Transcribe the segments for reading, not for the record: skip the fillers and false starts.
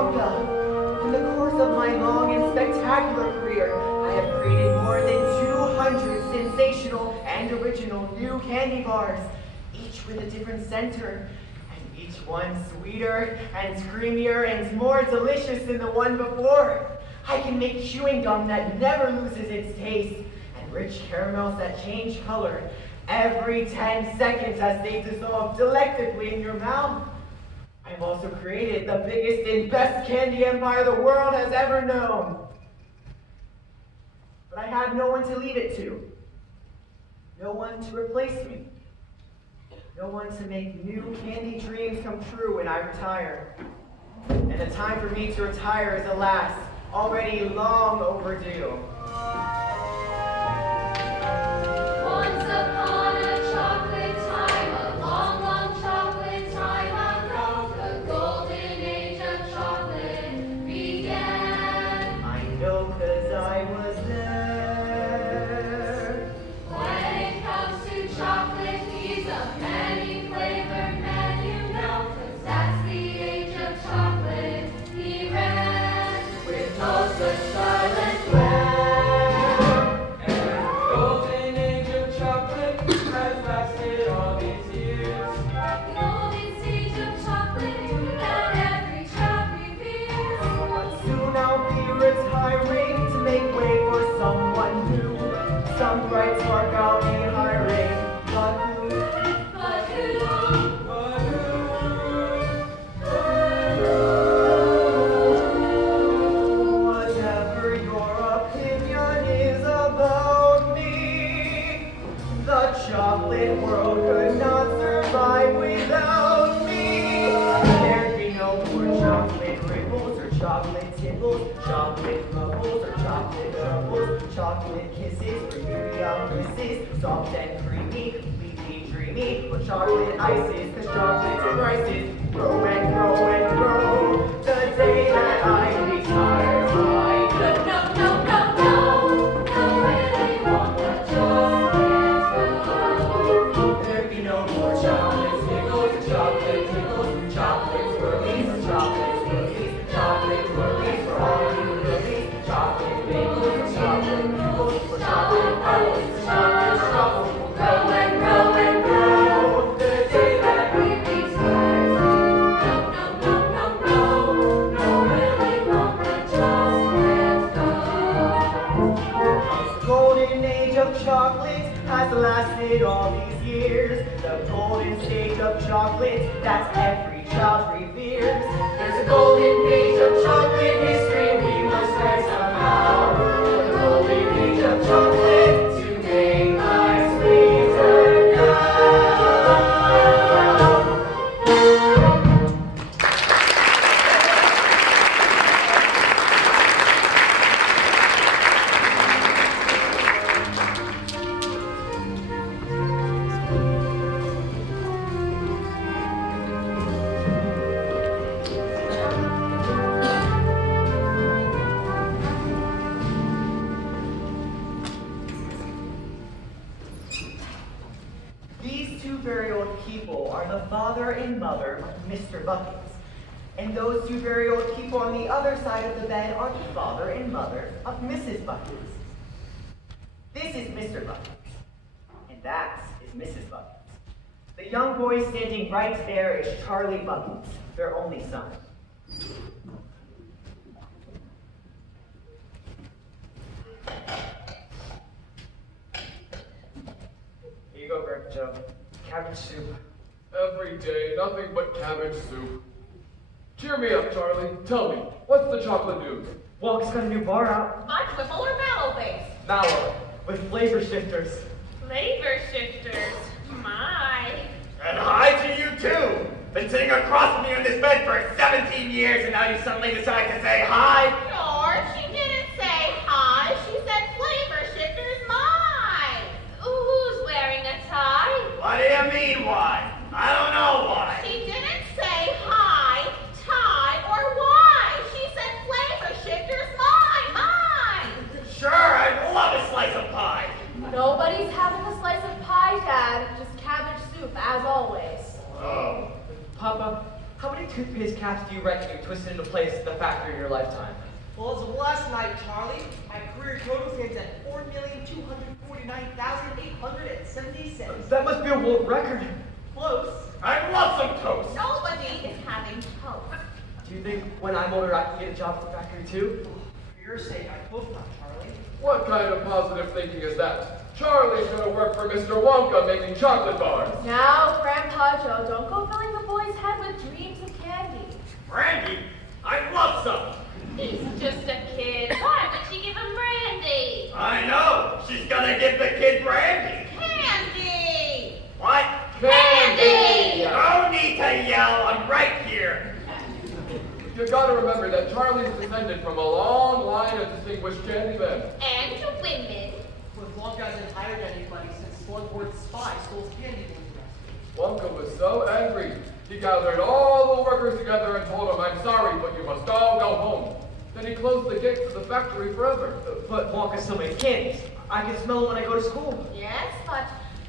Wonka. In the course of my long and spectacular career, I have created more than 200 sensational and original new candy bars, each with a different center, and each one sweeter and creamier and more delicious than the one before. I can make chewing gum that never loses its taste, and rich caramels that change color every 10 seconds as they dissolve delectably in your mouth. I've also created the biggest and best candy empire the world has ever known. But I have no one to leave it to. No one to replace me. No one to make new candy dreams come true when I retire. And the time for me to retire is, alas, already long overdue. Once upon a chocolate time, a long, long chocolate time ago, the golden age of chocolate began. I know 'cause I was there. When it comes to chocolate, he's a many flavored man, you know, 'cause that's the age of chocolate he ran. With no such silent plan. And the golden age of chocolate has lasted all these years. The golden stage of chocolate that every child reveres. But soon I'll be retiring to make way for someone new. Some bright spark I'll be hiring. But who? But who? But Whatever your opinion is about me, the chocolate world could not survive without me. There'd be no more chocolate ripples or chocolate tipples, chocolate bubbles or chocolate troubles, chocolate kisses for you young misses, soft and creamy, completely dreamy, or chocolate ices, 'cause chocolate's prices grow and grow and grow. The day that I retire, I No, Willy Wonka chocolate go. there'd be no more chocolate snickles or chocolate tickles, chocolate swirlies or chocolate swirlies, chocolate swirlies for all you girlies, chocolate bagels or chocolate pickles, or chocolate apples or chocolate truffles will grow and grow and grow. The day that we retire, No, Willy Wonka chocolate go. the golden age of chocolate has lasted all these years. The golden stage of chocolate that's every child reveres. There's a golden age of chocolate history we must learn somehow. The golden age of chocolate to make life sweeter now. These two very old people are the father and mother of Mr. Buckets. And those two very old people on the other side of the bed are the father and mother of Mrs. Buckets. This is Mr. Buckets, and that is Mrs. Buckets. The young boy standing right there is Charlie Buckets, their only son. Here you go, Grandpa Joe. Cabbage soup. Every day, nothing but cabbage soup. Cheer me up, Charlie. Tell me, what's the chocolate news? Walk's got a new bar out. Fudge whiffle or mallow base? Mallow, with flavor shifters. Flavor shifters. My. And hi to you too! Been sitting across from you in this bed for 17 years and now you suddenly decide to say hi? George, she didn't say hi. She said flavor shifters. My. Who's wearing a tie? What do you mean why? I don't know why. She didn't say hi, tie, or why. She said flavor shifters. My. Sure, I'd love a slice of pie. Nobody's having a slice of pie, Dad. Just cabbage soup, as always. Oh. Papa, how many toothpaste caps do you reckon you twisted into place at the factory in your lifetime? Well, as of last night, Charlie, my career total stands at 4,249,876. That must be a world record. Close. I love some toast. Nobody is having toast. Do you think when I'm older I can get a job at the factory too? For your sake, I hope not, Charlie. What kind of positive thinking is that? Charlie's gonna work for Mr. Wonka making chocolate bars. Now, Grandpa Joe, don't go filling the boy's head with dreams of candy. Brandy? I'd love some. He's just a kid. Why would she give him brandy? I know. She's gonna give the kid brandy. Candy! What? Candy! No need to yell. I'm right here. You gotta remember that Charlie's descended from a long line of distinguished candy men. And women. But Wonka hasn't hired anybody since Slugworth's spy stole his candy from the rest. Wonka was so angry, he gathered all the workers together and told them, "I'm sorry, but you must all go home." Then he closed the gates of the factory forever. But Wonka still makes candies. I can smell it when I go to school. Yes, but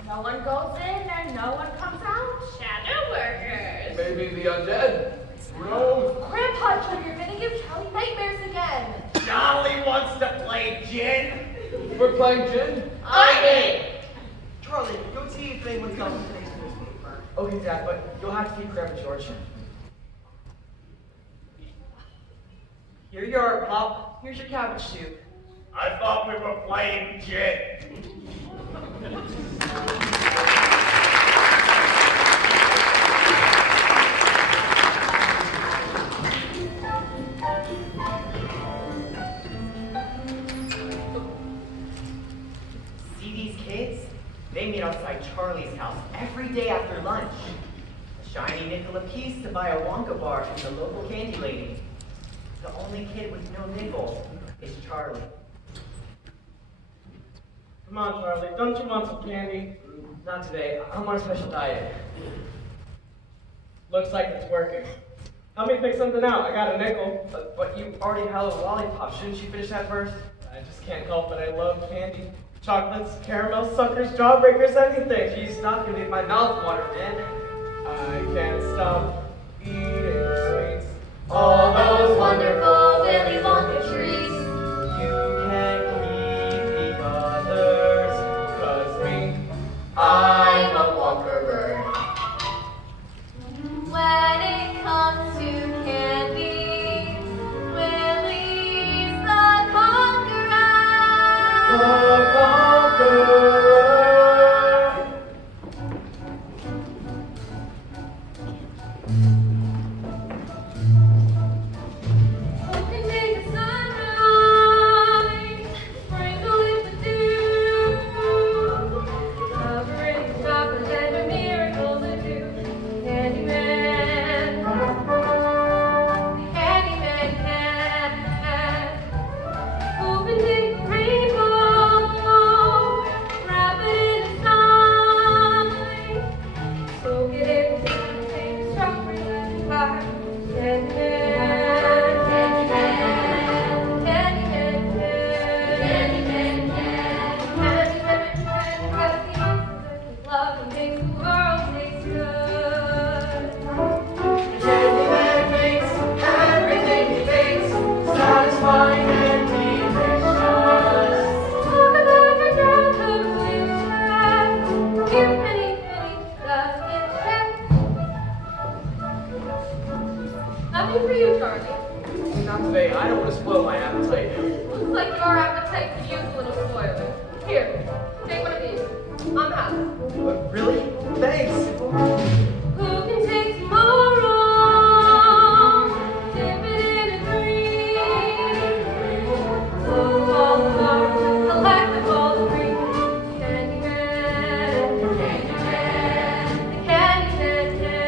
no one goes in and no one comes out. Shadow workers. Maybe the undead. Who knows? Grandpa Joe, you're gonna give Charlie nightmares again. Charlie wants to play gin. We're playing gin? Charlie, go see if anyone's got today's newspaper. Okay, Dad, but you'll have to keep Grandpa George. Here you are, Pop. Here's your cabbage soup. I thought we were playing gin. See these kids? They meet outside Charlie's house every day after lunch. A shiny nickel apiece to buy a Wonka bar from the local candy lady. The only kid with no nickel is Charlie. Come on, Charlie. Don't you want some candy? Not today. I'm on a special diet. Looks like it's working. Help me pick something out. I got a nickel. But you already had a lollipop. Shouldn't you finish that first? I just can't help it. I love candy. Chocolates, caramel, suckers, jawbreakers, anything. Geez, stop gonna make my mouth water, man. I can't stop eating sweets. All those wonderful Willy Wonka treats. You can't keep the others, 'cause me, I'm a Wonka bird. When it comes to candy, Willy's the conqueror. The conqueror. Who can make a sunrise, sprinkle it with dew, cover it in chocolate and with miracles to do. Candyman, Candyman can. Who can take a rainbow, wrap it in a sign, soak it in champagne, strawberry lemon pie. Candyman, Candyman, Candyman can. Candyman can, 'cause he uses love and makes the world taste good. Candyman makes everything he makes satisfying and delicious. Talk about your childhood wishes. Here, penny, penny, does it check? Nothing for you, Charlie. Not today. I don't want to spoil my appetite. Looks like your appetite could use a little spoiling. Here, take one of these. I'm happy. But really? Thanks. Who can take tomorrow, dip it in a dream, move all the stars, collect up all the dreams. Candyman, Candyman,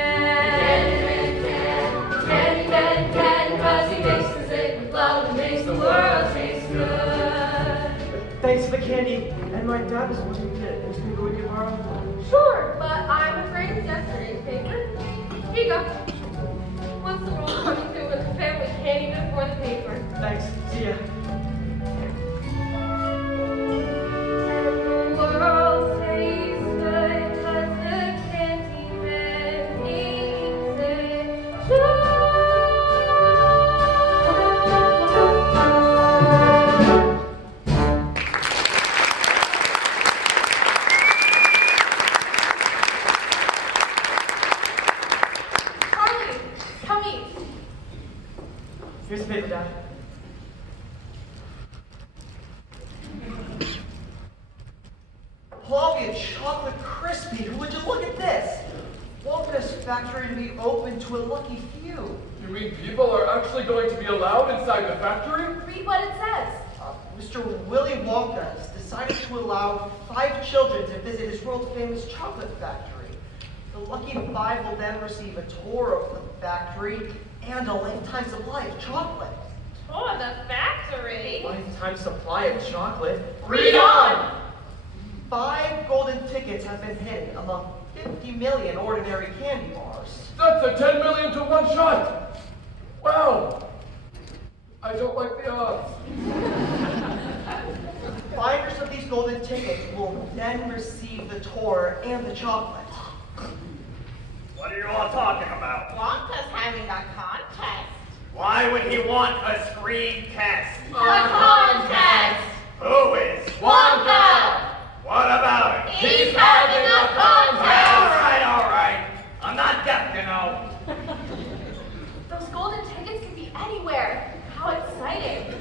the Candyman can, 'cause he mixes it with love and makes the world taste good. Thanks for the candy. And my dad was wanting to get a newspaper we could borrow. Sure, but I'm afraid it's yesterday's paper. Here you go. What's the rule coming to with the family candy before the paper? Thanks. See ya. The world tastes good 'cause the candy man eats it. Here's the paper, Dad. Fluffy chocolate crispy. Would you look at this? Wonka's factory to be open to a lucky few. You mean people are actually going to be allowed inside the factory? Read what it says. Mr. Willy Wonka has decided to allow 5 children to visit his world-famous chocolate factory. The lucky 5 will then receive a tour of the factory and a lifetime supply of chocolate. For the factory. Lifetime supply of chocolate. Read on! 5 golden tickets have been hidden among 50 million ordinary candy bars. That's a 10 million to 1 shot! Wow! I don't like the odds. Finders of these golden tickets will then receive the tour and the chocolate. What are you all talking about? Wonka's having a contest. Why would he want a screen test? A contest! Who is? Wonka! What about it? He's having a contest! All right. I'm not deaf, you know. Those golden tickets could be anywhere. How exciting.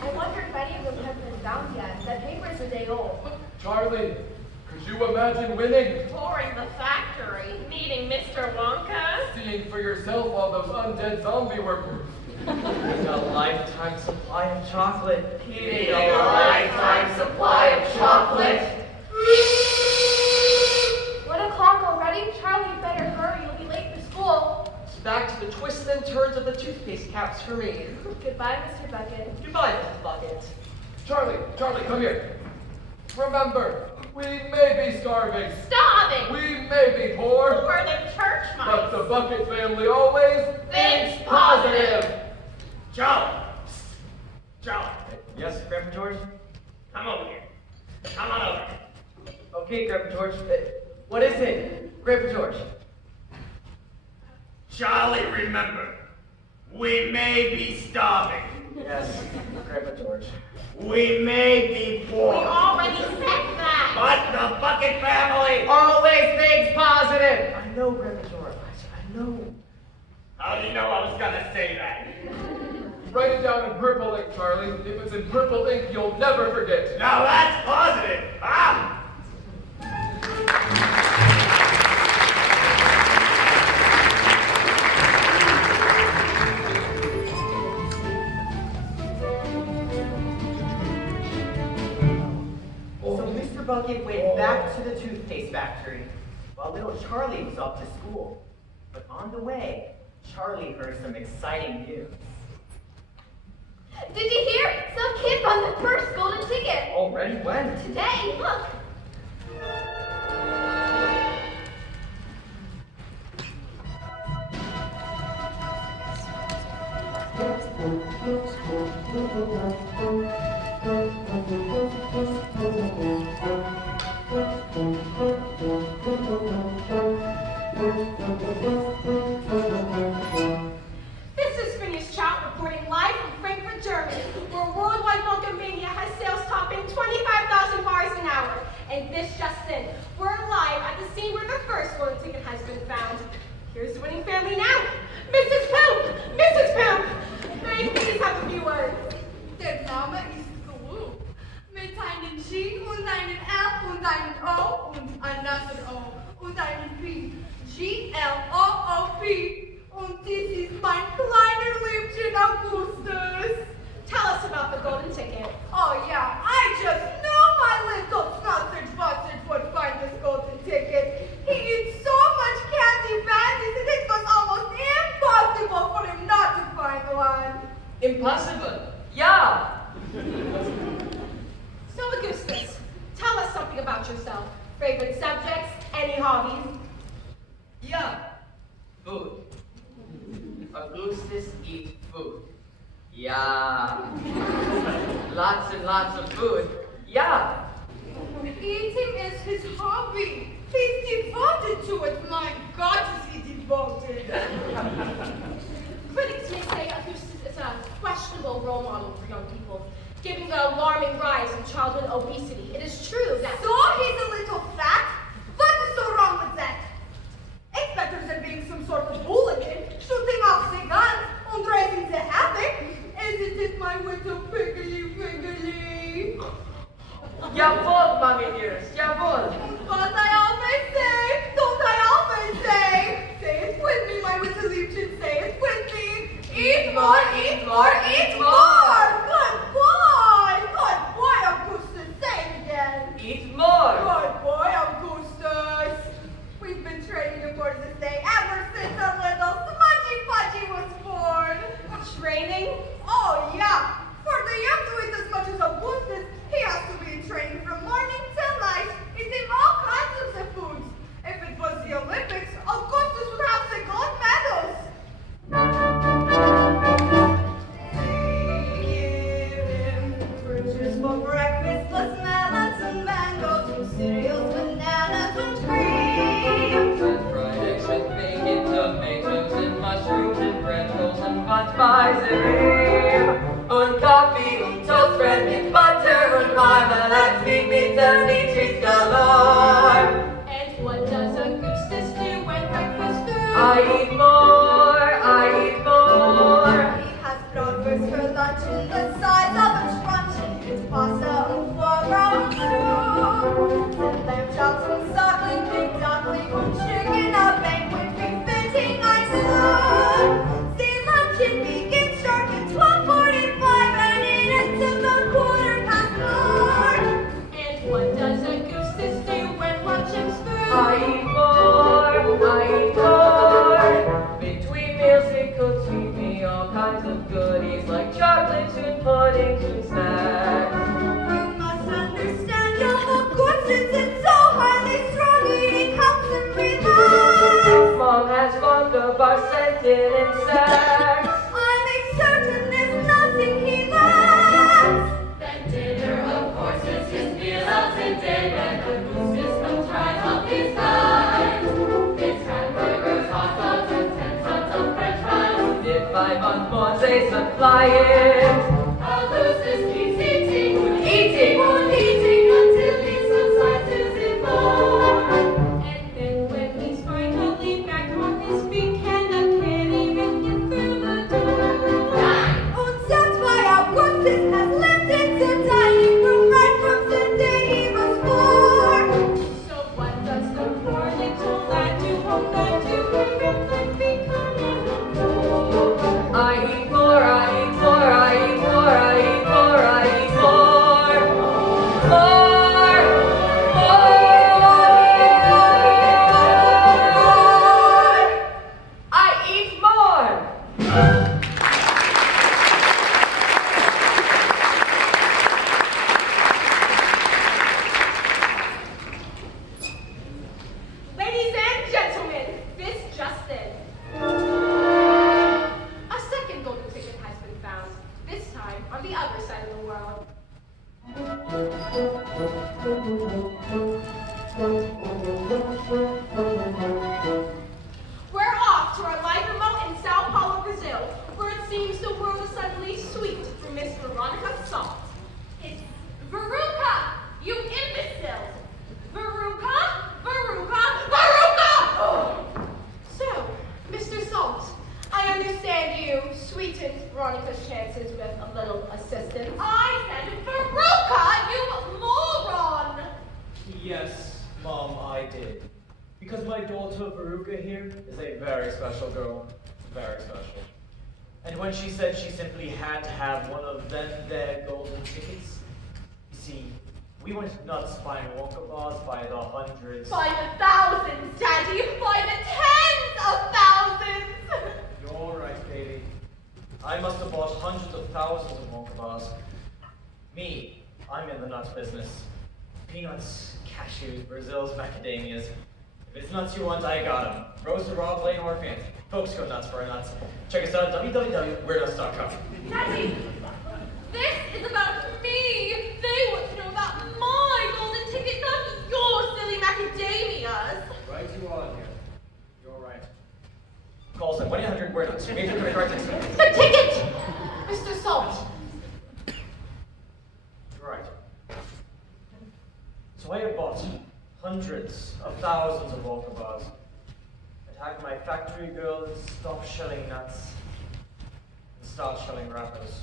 I wonder if any of them have been found yet. That paper is a day old. Charlie, could you imagine winning? Touring the factory, meeting Mr. Wonka. Seeing for yourself all those undead zombie workers. Eating a lifetime supply of chocolate. Eating a lifetime supply of chocolate. 1 o'clock already? Charlie, you better hurry. You'll be late for school. It's back to the twists and turns of the toothpaste caps for me. Goodbye, Mr. Bucket. Goodbye, Mrs. Bucket. Charlie, come here. Remember, we may be starving. Starving. We may be poor. Poor than church But mice. the Bucket family always Thinks positive. Charlie. Charlie, Yes, Grandpa George? come over here. Come on over. Okay, Grandpa George. What is it? Grandpa George. Charlie, remember, we may be starving. Yes, Grandpa George. We may be poor. We already said that. But the Bucket family. Always think positive. I know, Grandpa George. I know. How do you know I was gonna say that? Write it down in purple ink, Charlie. If it's in purple ink, you'll never forget. Now that's positive. Ah! So Mr. Bucket went back to the toothpaste factory while little Charlie was off to school. But on the way, Charlie heard some exciting news. Did you hear? Some kid won the first golden ticket. Already? When? Today, look. This is Phineas Chow reporting live from Frankfurt, Germany, where worldwide Wonka mania has sales topping 25,000 bars an hour. And this just in, we're live at the scene where the first golden ticket has been found. Here's the winning family now. Mrs. Poop! Mrs. Poop! May I please have a few words? Der Name ist Geruch. Mit einem G und einem L und einem O und another O und einem P. G-L-O-O-P. Und dies ist mein kleiner Liebchen Augustus. Tell us about the golden ticket. Oh yeah, I just knew my little sausage bastard would find this golden ticket. He eats so much candy bandies that it was almost impossible for him not to find one. Impossible. Yeah. So Augustus, tell us something about yourself. Favorite subjects, any hobbies? Yeah. Food. Augustus eats food. Yeah. Lots and lots of food. Yeah. Eating is his hobby. He's devoted to it. My God, is he devoted. Critics may say Augustus is a questionable role model for young people, given the alarming rise in childhood obesity. It is true that... So he's a little fat? What is so wrong with that? It's better than being some sort of hooligan, shooting off the guns and raising the habit. Jawohl, mommy dearest, jawohl. But I always say, don't I always say? Say it with me, my little Liebchen, say it with me. Eat more, eat more, eat more. Good boy, Augustus, say it again. Eat more. Good boy, Augustus. We've been training him for this day ever since our little smudgy fudgy was born. Training? Oh, yeah. For the young to eat as much as Augustus, he has to be in training from morning till night, eating all kinds of the foods. If it was the Olympics, Augustus would have the gold medals. Give him fruits for breakfast, plus melons and mangoes, and cereals, bananas, and cream. And fried eggs with bacon, tomatoes, and mushrooms, and bread rolls, and Budweiser. Und coffee, und toast bread with butter, and marmalade, sweet meats, and treats galore. And what does Augustus do when breakfast through? I eat more, I eat more. He has bratwurst for lunch in the size of a crunch. It's pasta and foie gras and soup. And lamb chops and suckling, big duckling and chicken, a banquet befitting I soon. Season chippy gets sharp at 12:45 and it ends about 4:15. And what does Augustus do when lunch is through? I eat more, I eat more. Between meals he cooks me all kinds of goodies like chocolates and puddings and snacks. You must understand, young Augustus is so highly strung, eating helps him relax. Mom has Wonka bar scented in sacks. I make certain there's nothing he lacks. Then dinner, of course, is his meal of the day, and Augustus comes right up his side. It's hamburgers, hot dogs, and 10 tons of French fries. Did 5 months they supply it? Augustus keeps eating until he subsides his more. And then when he's finally back on his feet, can a kid even get through the door? Und that's why Augustus has lived in the dining room right from the day he was born. So what does the poor little lad do all night to prevent from becoming a fool? I eat more, I eat more, I eat more, I eat more, I eat more. More, more. I eat more. Ladies and gentlemen, this just in. A second golden ticket has been found, this time on the other side of the world. We're off to our live remote in Sao Paulo, Brazil, where it seems the world is suddenly sweet through Miss Veronica Salt. It's Veruca, you imbeciles! Veruca! Veruca! Veruca! So, Mr. Salt, I understand you sweetened Veronica's chances with a little assistance. I said Veruca, you moron! Yes, Mom, I did. Because my daughter Veruca here is a very special girl. Very special. And when she said she simply had to have one of them there golden tickets, you see, we went nuts buying Wonka bars by the hundreds. By the thousands, Daddy! By the tens of thousands! You're right, baby. I must have bought hundreds of thousands of Wonka bars. Me, I'm in the nuts business. Peanuts, cashews, Brazil's macadamias. If it's nuts you want, I got them. Roasted, raw, plain, or fancy. Folks go nuts for our nuts. Check us out at www.weirdnuts.com. Daddy, this is about me. They want to know about my golden ticket, not your silly macadamias. Right you are, dear. You're right. Call us at 1-800-WEIRD-NUTS. Major credit card takes The ticket! Mr. Salt. You're right. So I have bought hundreds of thousands of Wonka bars. I had my factory girls stop shelling nuts and start shelling wrappers.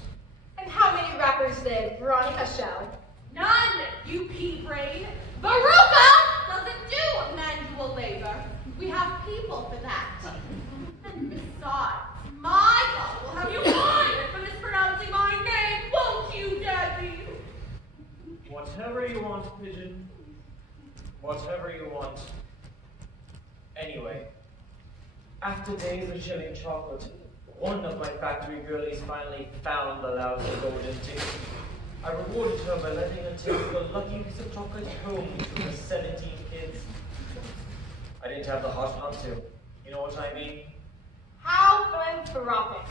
And how many wrappers did Veronica shell? None, you pea brain. Veruca doesn't do manual labor. We have people for that. And besides, my God will have you fired for mispronouncing my name, won't you, Daddy? Whatever you want, Pigeon. Whatever you want. Anyway, after days of chilling chocolate, one of my factory girlies finally found the lousy golden ticket. I rewarded her by letting her take the lucky piece of chocolate home to the 17 kids. I didn't have the heart to. You know what I mean? How philanthropic.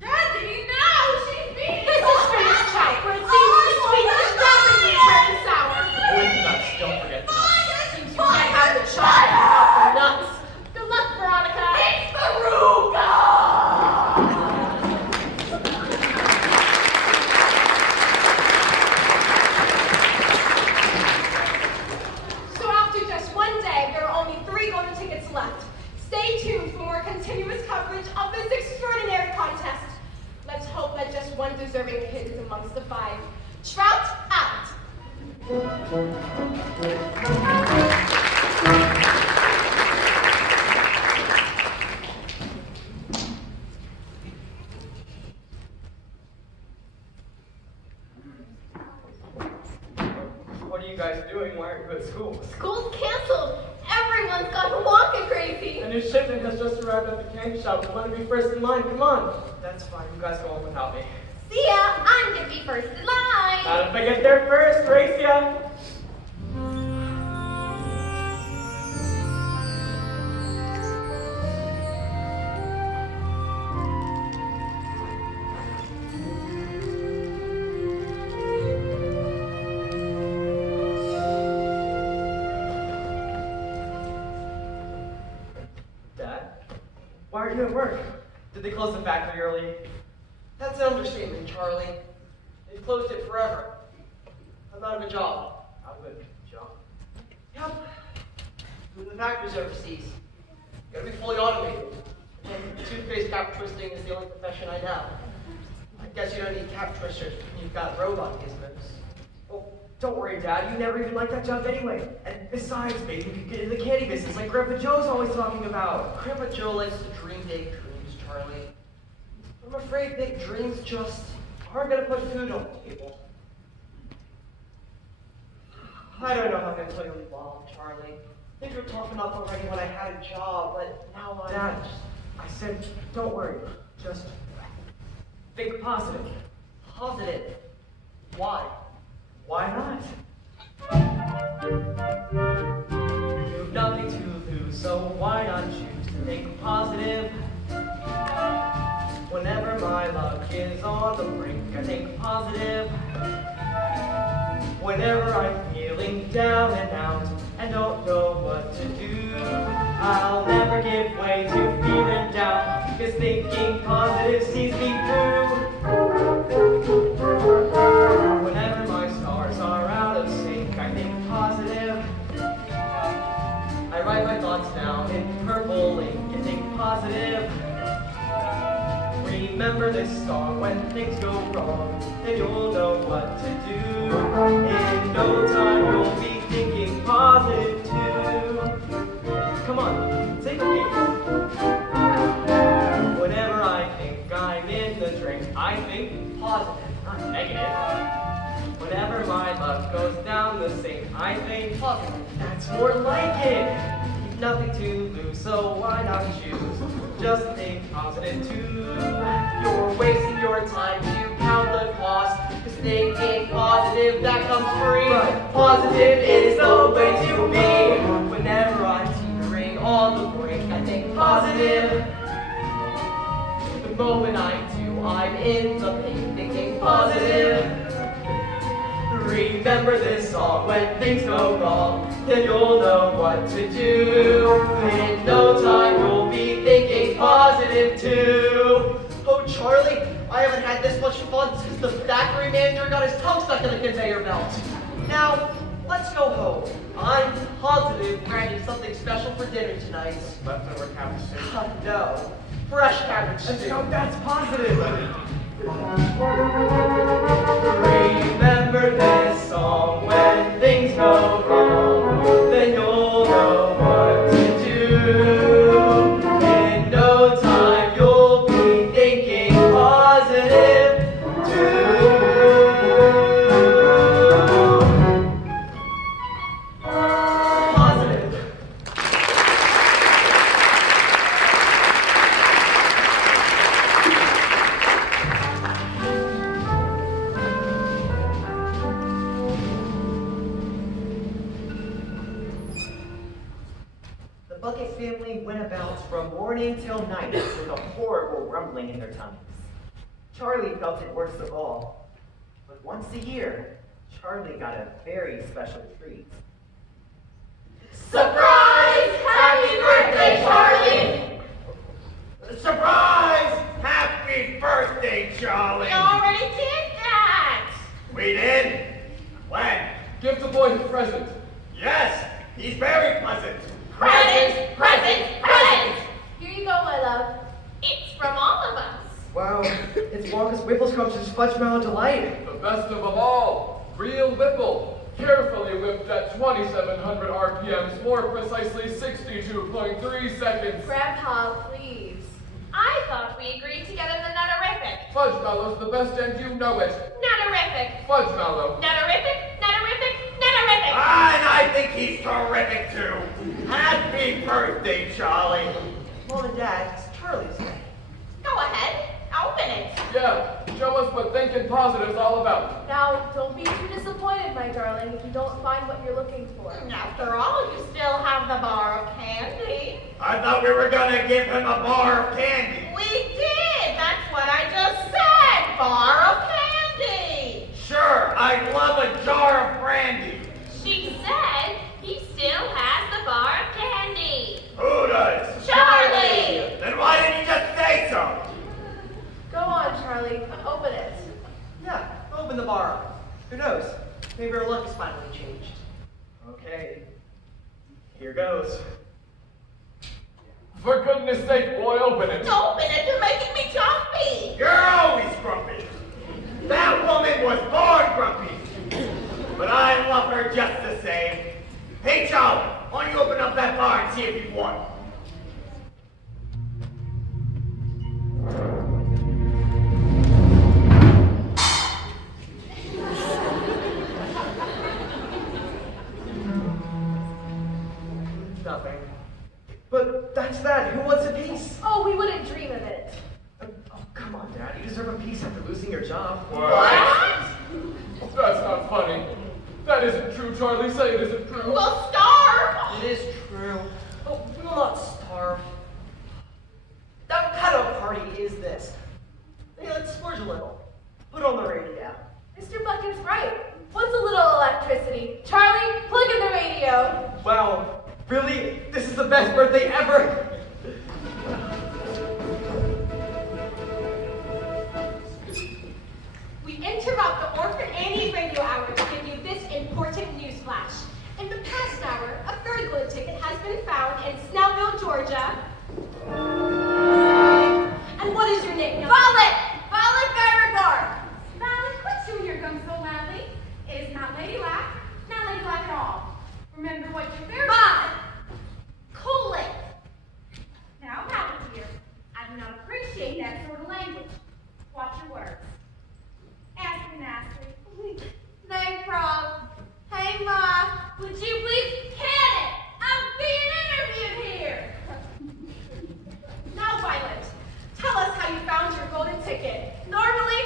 Daddy, no, she's being This is for your child, where it seems the sweet is rapidly turning sour. Oh, and nuts, don't forget the nuts. Seems you can't have the child without the nuts. Good luck, Veronica. It's Veruca! So after just one day, there are only 3 golden tickets left. Stay tuned for more continuous coverage of this extraordinary contest. Let's hope that just one deserving kid is amongst the 5. Trout out! What are you guys doing? Why aren't you at school? School's canceled. Everyone's gone Wonka crazy. A new shipment has just arrived at the candy shop. We want to be first in line. Come on. That's fine. You guys go on without me. See ya. I'm gonna be first in line. If I get there first, race ya. Dad, why aren't you at work? Did they close the factory early? That's an understatement, Charlie. They've closed it forever. I'm out of a job. Out of a job. Yep. The factory's overseas. Gotta be fully automated. And toothpaste cap twisting is the only profession I know. I guess you don't need cap twisters when you've got robot gizmos. Well, don't worry, Dad. You never even liked that job anyway. And besides, maybe you could get in the candy business like Grandpa Joe's always talking about. Grandpa Joe likes to dream big dreams, Charlie. I'm afraid big dreams just aren't gonna put food on the table. I don't know how to tell you involved, Charlie. Things were tough enough already when I had a job, but now I'm Dad, I said, don't worry. Just think positive. positive. Why? Why not? You've nothing to lose, so why not choose to think positive? Whenever my luck is on the brink, I think positive. Whenever I'm feeling down and out and don't know what to do, I'll never give way to fear and doubt, because thinking positive sees me through. Whenever my stars are out of sync, I think positive. I write my thoughts down in purple ink and think positive. Remember this song: when things go wrong, then you'll know what to do. In no time you'll be thinking positive too. Come on, sing with me. Whenever I think I'm in the drink, I think positive, not negative. Whenever my luck goes down the sink, I think positive. That's more like it. You've nothing to lose, so why not choose? Just think positive too. You're wasting your time to count the cost, cause thinking positive, that comes free. But positive is the way to be. Whenever I'm teetering on the brink, I think positive. The moment I do, I'm in the pink, thinking positive. Remember this song: when things go wrong, then you'll know what to do. In no time you'll be thinking positive too. Oh, Charlie, I haven't had this much fun since the factory manager got his tongue stuck in the conveyor belt. Now, let's go home. I'm positive we're having something special for dinner tonight. Leftover cabbage soup. No, fresh cabbage stew. No, that's positive. Remember this. morning till night with a horrible rumbling in their tummies. Charlie felt it worst of all. But once a year, Charlie got a very special treat. Surprise! Happy birthday, Charlie! Surprise! Happy birthday, Charlie! We already did that! We did? When? Give the boy his present. Yes, he's very pleasant. Present! Present! Present! Here you go, my love. It's from all of us. Wow, it's Wonka's Whipple Scrumptious Fudge Mellow Delight. The best of them all. Real Whipple. Carefully whipped at 2,700 RPMs, more precisely 62.3 seconds. Grandpa, please. I thought we agreed to get him the Nutterific. Fudge Mallow's the best and you know it. Nutterific. Fudge Mallow. Nutterific. Nutterific. Nutterific. And I think he's terrific too. Happy birthday, Charlie. Mom and Dad, it's Charlie's day. Go ahead. Open it. Yeah, show us what thinking positive's all about. Now, don't be too disappointed, my darling, if you don't find what you're looking for. After all, you still have the bar of candy. I thought we were gonna give him a bar of candy. We did. That's what I just said. Bar of candy. Sure, I'd love a jar of brandy. She said he still has the bar of candy. Who does? Charlie! Then why didn't you just say so? Go on, Charlie. Open it. Yeah, open the bar. Who knows? Maybe our luck has finally changed. Okay, here goes. For goodness sake, boy, open it. Open it. You're making me jumpy. You're always grumpy. That woman was born grumpy. But I love her just the same. Hey, Charlie, why don't you open up that bar and see if you won? Nothing. But that's that. Who wants a piece? Oh, we wouldn't dream of it. Oh, come on, Dad. You deserve a piece after losing your job. What? That's not funny. That isn't true, Charlie. Say it isn't true. We'll starve. It is true. But we will not starve. What kind of party is this? Hey, let's splurge a little. Put on the radio. Mr. Bucket's right. What's a little electricity? Charlie, plug in the radio. Wow, really? This is the best birthday ever! We interrupt the Orphan Annie's radio hour to give you this important news flash. In the past hour, a burglar ticket has been found in Snellville, Georgia. And what is your nickname? Violet! Violet Beauregard! Violet, quit chewing your gum so loudly. It is not ladylike, not ladylike at all. Remember what you're very Violet! Cool it! Now, Violet dear, I do not appreciate that sort of language. Watch your words. Ask me nicely. Name prom. Hey, Ma, would you please can it? I'm being interviewed here. Now, Violet, tell us how you found your golden ticket. Normally,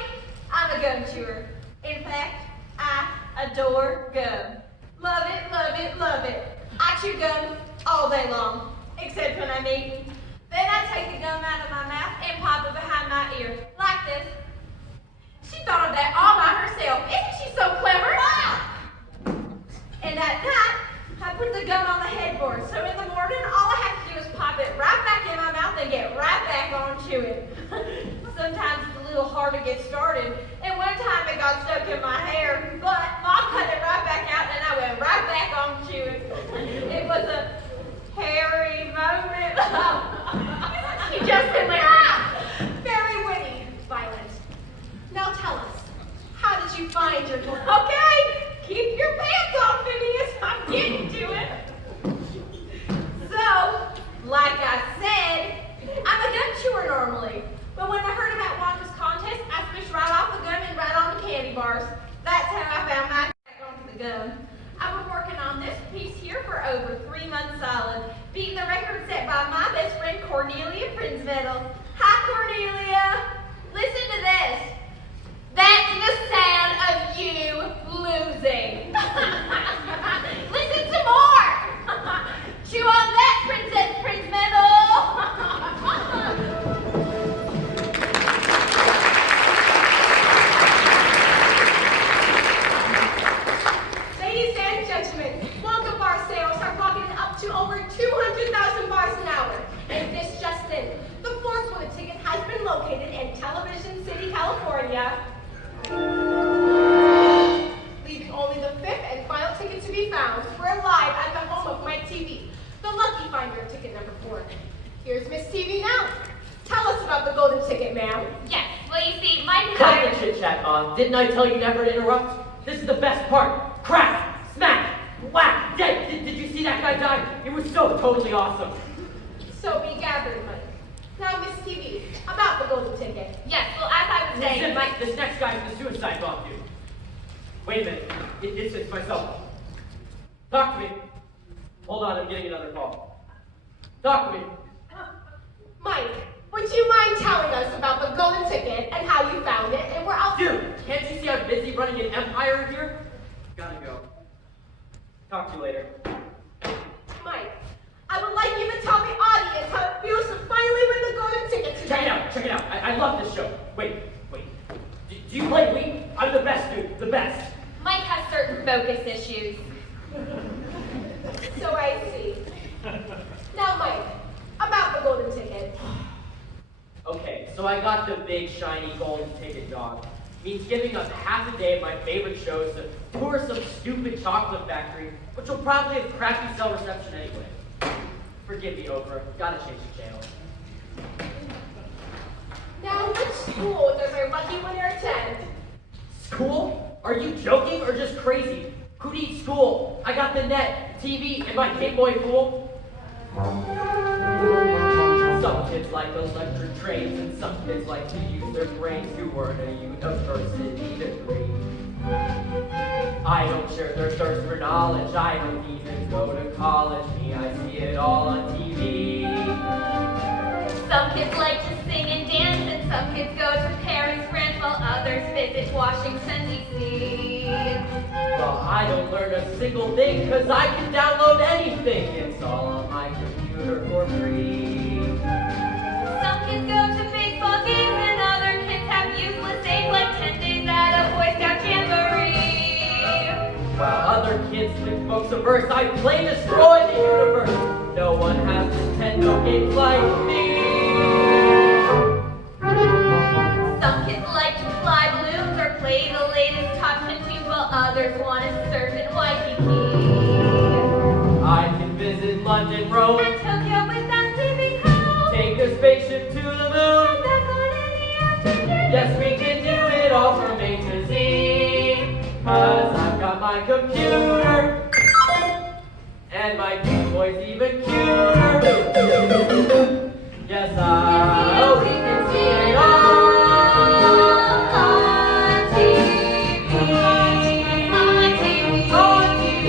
I'm a gum chewer. In fact, I adore gum. Love it, love it, love it. I chew gum all day long, except when I'm eating. Then I take the gum out of my mouth and pop it behind my ear, like this. She thought of that all by herself. Isn't she so clever? And at night, I put the gum on the headboard. So in the morning, all I have to do is pop it right back in my mouth and get right back on chewing. Sometimes it's a little hard to get started. And one time it got stuck in my hair, but Mom cut it right back out and I went right back on chewing. It was a hairy moment. She just hilarious. Very witty, Violet. Now tell us, how did you find your gold? Okay, keep your pants on, Phineas. I'm getting to it. So, like I said, I'm a gum chewer normally. But when I heard about Wonka's contest, I switched right off the gum and right on the candy bars. That's how I found my back onto the gum. I've been working on this piece here for over 3 months solid, beating the record set by my best friend Cornelia Prinsmetal. Hi, Cornelia. Listen to this. That's the sound of you losing. Listen some more. Chew on that, Princess Prinsmetal. Here's Miss TV now. Tell us about the golden ticket, ma'am. Yes, well, you see, my Cut desire... the chit-chat, Mom. Didn't I tell you never to interrupt? This is the best part. Crack! Smack! Whack! Dead! Did you see that guy die? It was so totally awesome. So be gathered, Mike. Now, Miss TV, about the golden ticket. Yes, well, as I was saying, my... This next guy's the suicide bomb dude. Wait a minute. It's myself. Talk to me. Hold on, I'm getting another call. Talk to me. Mike, would you mind telling us about the golden ticket and how you found it and where else? Dude, can't you see I'm busy running an empire here? Gotta go. Talk to you later. Mike, I would like you to tell the audience how it feels to finally win the golden ticket today. Check it out. I love this show. Wait. Do you play Wii? I'm the best, dude. The best. Mike has certain focus issues. So I see. Now, Mike, about the golden ticket. Okay, so I got the big, shiny golden ticket, dog. Means giving up half a day of my favorite shows to tour some stupid chocolate factory, which will probably have crappy cell reception anyway. Forgive me, Oprah. Gotta change the channel. Now, which school does our lucky winner attend? School? Are you joking or just crazy? Who needs school? I got the net, TV, and my Game Boy, fool. Some kids like electric trains, and some kids like to use their brains to earn a university degree. I don't share their thirst for knowledge. I don't even go to college. Me, I see it all on TV. Some kids like to sing and dance, and some kids go to Paris, France, while others visit Washington, D.C. Well, I don't learn a single thing, cause I can download anything. It's all on my computer for free. Some kids go to baseball games, and other kids have useless days like 10 days at a Boy Scout jamboree. While other kids with books of verse, I play Destroy the Universe. No one has Nintendo games like me. Some kids like to fly balloons or play the latest Top 10 tunes, while others want to surf in Waikiki. I can visit London, Rome, And Tokyo without leaving home. take a spaceship to the moon. And back on any afternoon. Yes, we can do it all from A to Z. Cause I've got my computer. And my Game Boy's even cuter. Yes, we can see it all on TV. On TV. On TV.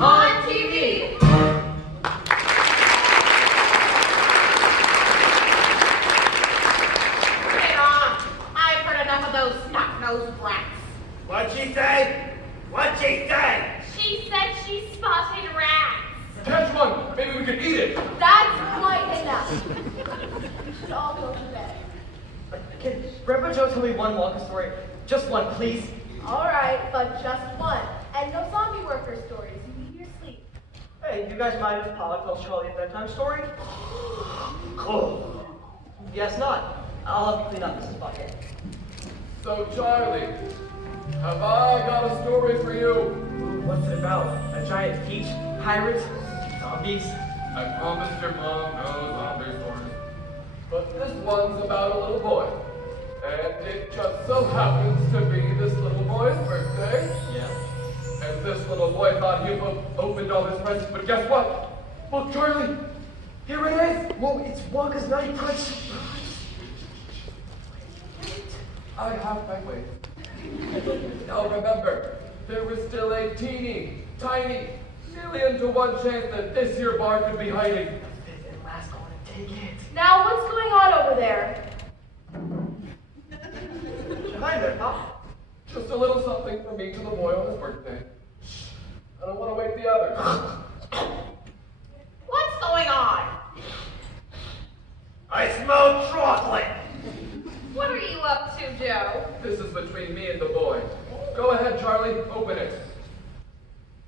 On TV. Get on! I've heard enough of those snot-nosed brats. What'd she say? What'd she say? She said she spotted rats. Catch one. Maybe we could eat it. That's quite enough. You should all go to bed. Can Grandpa Joe tell me one Wonka story? Just one, please. All right, but just one. And no zombie worker stories. You need your sleep. Hey, you guys mind if Pollock tells Charlie a bedtime story? Oh. Guess not. I'll help you clean up this bucket. So, Charlie, have I got a story for you? What's it about? A giant peach? Pirates? Zombies? I promised your mom no zombie stories. But this one's about a little boy. And it just so happens to be this little boy's birthday. Yeah. And this little boy thought he opened all his presents, but guess what? Look, Charlie, here it is. Whoa, it's Wonka's Nutty Crunch surprise. I have my way. Now remember, there was still a teeny, tiny, million to one chance that this here bar could be hiding. And last on and take it. Now, what's going on over there? Hi there, Pop. Just a little something for me to the boy on his birthday. I don't want to wake the others. What's going on? I smell chocolate. What are you up to, Joe? This is between me and the boy. Go ahead, Charlie, open it.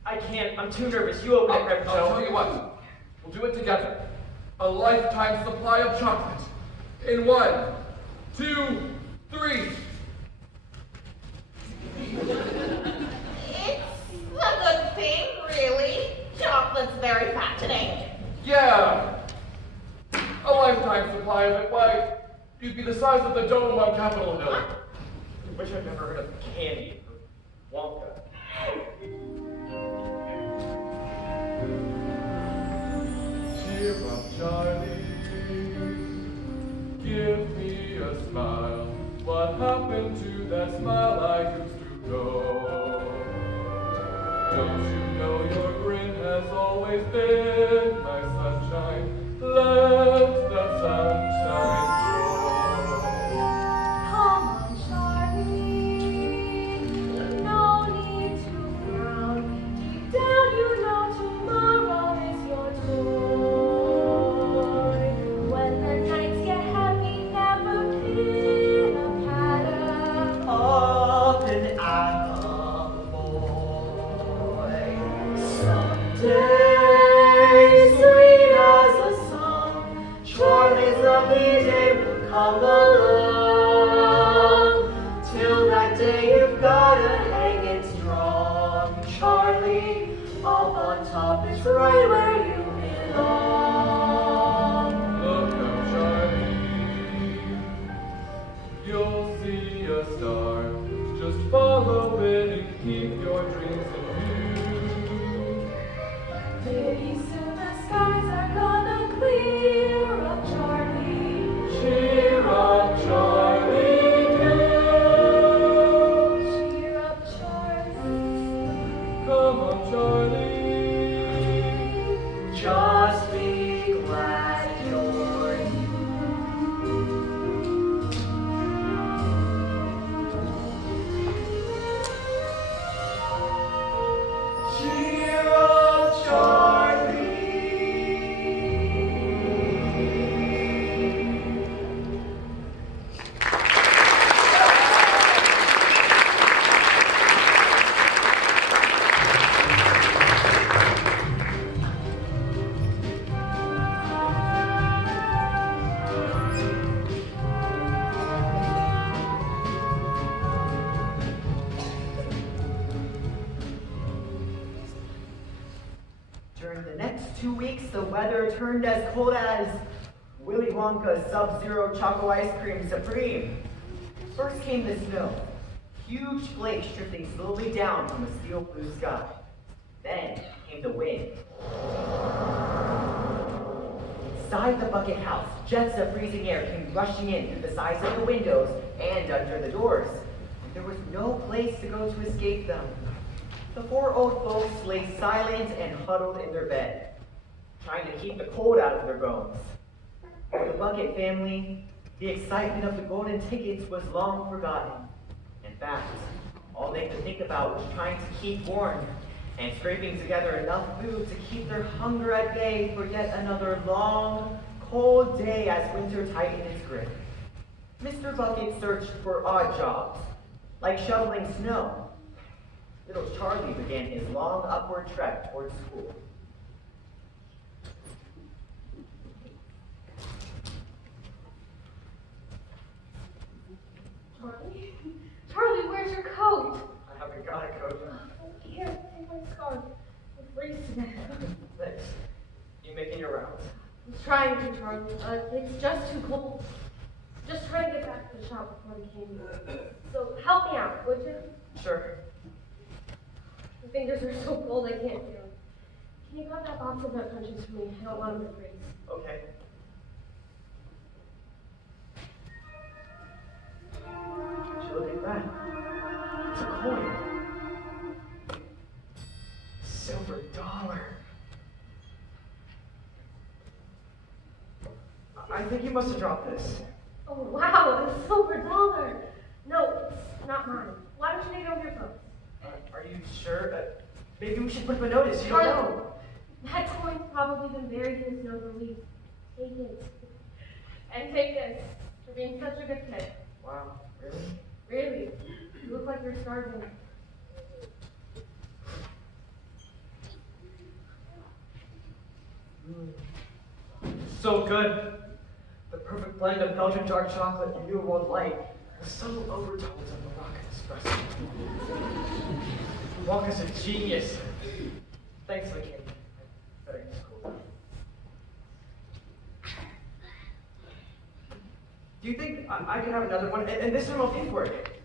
I can't. I'm too nervous. You open it, Grandpa I'll Joe. tell you what. We'll do it together. A lifetime supply of chocolate. In 1, 2, 3. It's a good thing, really. Chocolate's very fattening. Yeah. A lifetime supply of it. Why, you'd be the size of the dome on Capitol Hill. I wish I'd never heard of candy or Wonka. Cheer up, Charlie. Give me a smile. What happened to that smile I used to know? Don't you know your grin has always been my sunshine? Let that sunshine show. Come on, Charlie. No need to frown. Deep down, you know tomorrow is your toy. When the nights get heavy, never pin a pattern. Up and apple boy. Someday, sweet as a song, Charlie's lovely day will come along. Till that day, you've gotta hang it strong. Charlie, up on top is right where you belong. Look out, Charlie. You'll see a star. Just follow it and keep your dreams in view. Pretty soon the skies are gonna clear up, Charlie. Cheer up, Charlie, dear. Cheer up, Charlie. Come on, Charlie. Just be glad you're you. Cheer up, Charlie. During the next 2 weeks, the weather turned as cold as Willy Wonka's Sub-Zero Choco Ice Cream Supreme. First came the snow, huge flakes drifting slowly down from a steel blue sky. Then came the wind. Inside the bucket house, jets of freezing air came rushing in through the sides of the windows and under the doors. There was no place to go to escape them. The four old folks lay silent and huddled in their bed, trying to keep the cold out of their bones. For the Bucket family, the excitement of the golden tickets was long forgotten. In fact, all they could think about was trying to keep warm and scraping together enough food to keep their hunger at bay for yet another long, cold day as winter tightened its grip. Mr. Bucket searched for odd jobs, like shoveling snow. Little Charlie began his long upward trek towards school. Charlie? Charlie, where's your coat? I haven't got a coat. Here, take my scarf. I'm freezing to death. Thanks. You making your rounds? I'm trying to, Charlie. It's just too cold. Just trying to get back to the shop before the candy. So help me out, would you? Sure. My fingers are so cold I can't feel them. Can you grab that box of nut punches for me? I don't want them to freeze. Okay. Would you look at that? It's a coin. Silver dollar. I think you must have dropped this. Oh, wow, a silver dollar. No, it's not mine. Why don't you take it on your phone? Are you sure? Maybe we should put him a notice. You don't know. That coin's probably been buried in the snow for weeks. Take it. And take this for being such a good kid. Wow, really? Really? You look like you're starving. So good. The perfect blend of Belgian dark chocolate and New World light. The subtle overtones of Moroccan espresso. Wonka's a genius. Thanks for the candy. Better get to school. Do you think I could have another one? And this time I'll pay for it.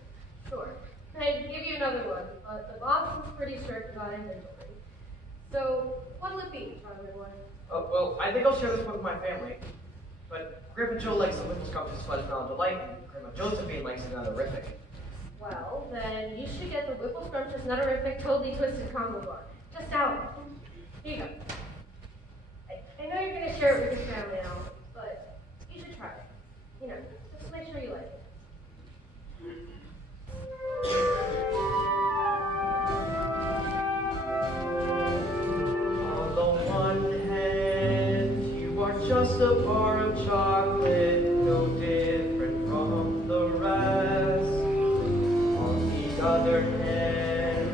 Sure. I'd give you another one, but the boss is pretty strict about inventory. So, what'll it be, Charlie boy? Oh, well, I think I'll share this with my family. But Grandpa Joe likes the Whipple Scrumptious Fudge Mountain Delight, and Grandma Josephine likes it Nutterific. Well, then you should get the Whipple Scrumptious Nutterific Totally Twisted Combo Bar. Just out. Here you go. I know you're going to share it with your family now, but you should try it. You know, just make sure you like it. On the one hand, you are just a bar of chocolate, no different from the rest. On the other hand,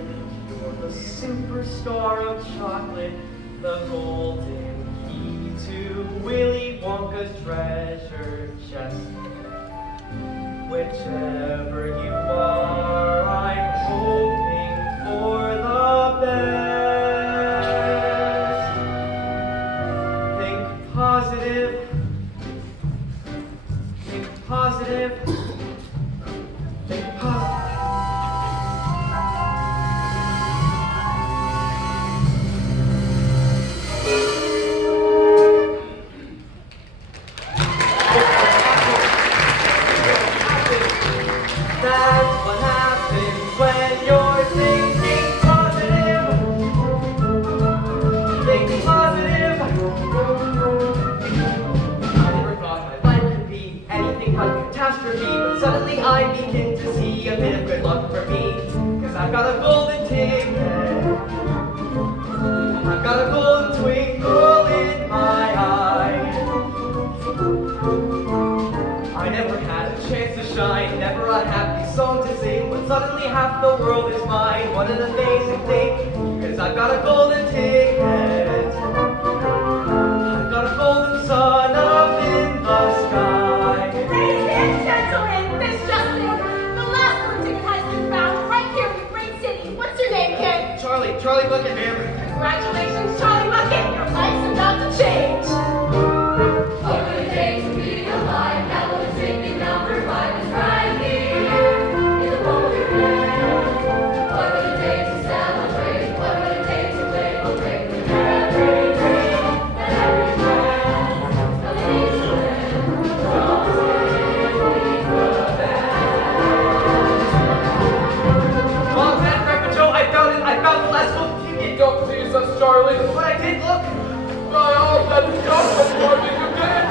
you're the superstar of chocolate, the golden key to Willy Wonka's treasure chest. Whichever you are, I'm hoping for the best. Think positive. Think positive. Think positive. That's what happens when you're thinking positive. Think positive. I never thought my life could be anything but catastrophe, but suddenly I begin to see a bit of good luck for me. Cause I've got a golden ticket. I've got a golden twinkle in my eye. I never had a chance to shine, never a happy song to sing, but suddenly half the world is mine. What an amazing thing, cause I've got a golden ticket. I've got a golden sun up in the sky. Ladies and gentlemen, Miss Justin, the last one ticket has been found right here in the great city. What's your name, kid? Charlie Buckingham. Congratulations, Charlie Bucket. Your life's about to change. What would it take to be alive? Now the ticket number 5 is right here in the palm of your hand. What would it take to celebrate? What would it take to wake or break with every dream and every friend? Of these men, don't simply the best. Mom, Dad, Grandpa Joe, I found it. I found the last golden ticket. Don't tease us, Charlie. But I did look. My all that chocolate, Charlie, you did it!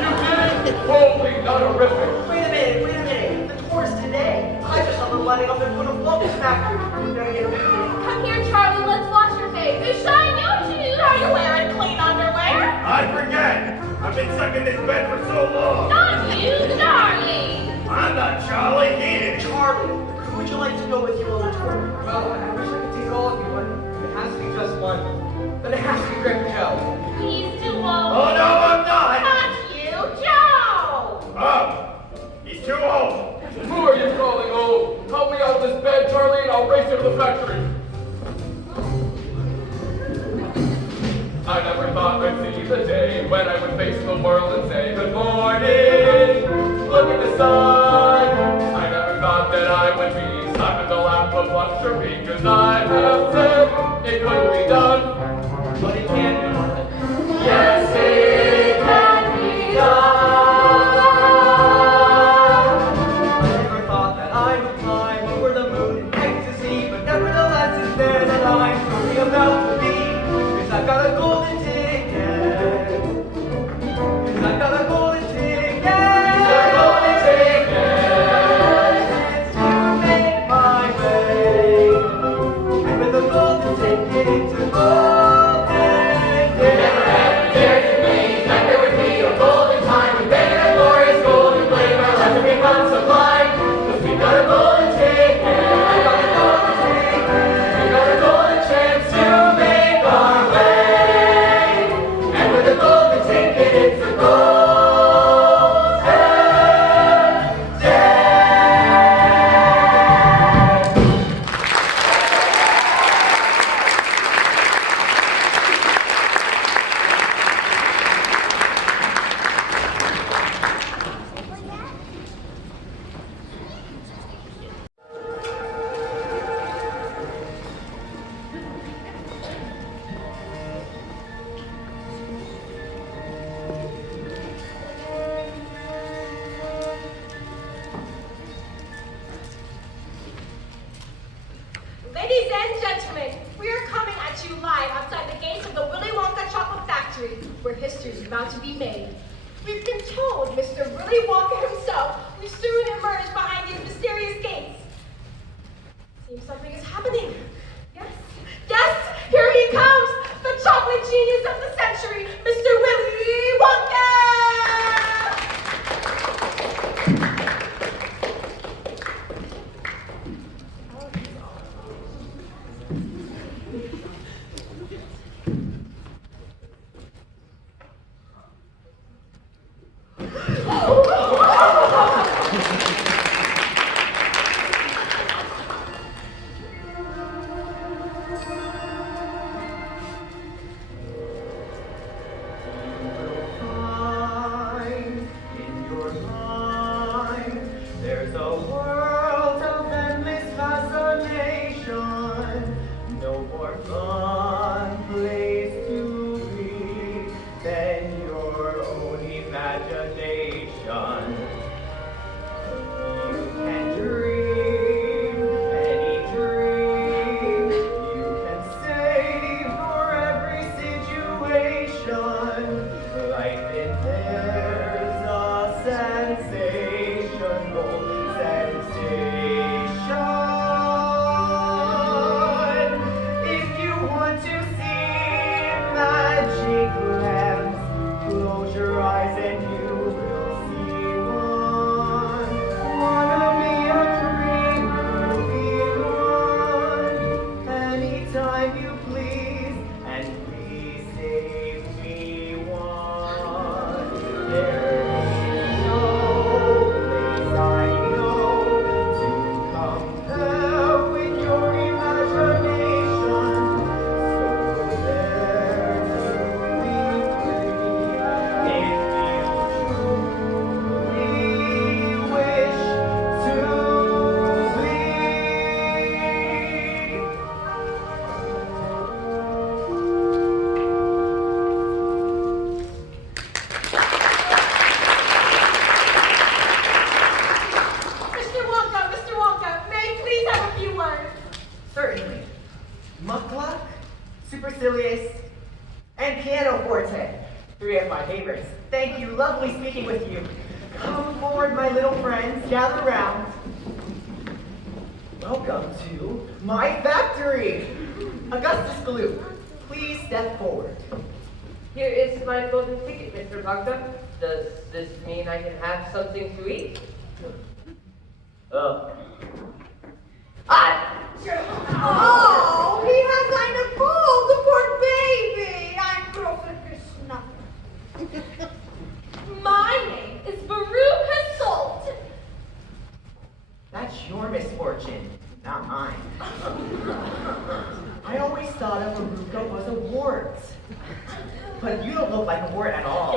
You did it! Holy nutterific! Wait a minute. The tour's today. I just saw them lighting up in front of Wonka's factory. You gotta get moving. Come here, Charlie. Let's wash your face. It's shiny new shoes. Are you wearing clean underwear? I forget. I've been stuck in this bed for so long. Not you, Charlie. I'm not Charlie. He is. Charlie, who would you like to go with you on the tour? Well, I wish I could take all of you, but it has to be just one. Then it has to be Grandpa Joe. He's too old. Oh, no, I'm not. Not you, Joe. Oh, he's too old. Who are you calling old? Help me out of this bed, Charlie, and I'll race you to the factory. I never thought I'd see the day when I would face the world and say good morning. Look at the sun. I never thought that I would be stuck in the lap of luxury, cause I have said it couldn't be done. But it can be. Yes, it can be done. I never thought that I would climb over the moon in ecstasy, but nevertheless it's there that I'm truly about to be. Cause I've got a golden ticket. Cause I've got a golden ticket. A golden ticket. To make my way. And with a golden be made. We've been told Mr. Willy Wonka himself will soon emerge behind these mysterious gates. Seems something is happening. Yes, yes, here he comes, the chocolate genius of the century, Mr. Willy Wonka! Supercilious, and pianoforte. Three of my favorites. Thank you, lovely speaking with you. Come forward, my little friends, gather round. Welcome to my factory. Augustus Gloop, please step forward. Here is my golden ticket, Mr. Wonka. Does this mean I can have something to eat? Oh. Oh, he has kind of cold, the poor baby. I'm cross nothing. My name is Veruca Salt. That's your misfortune, not mine. I always thought a Veruca was a wart. But you don't look like a wart at all.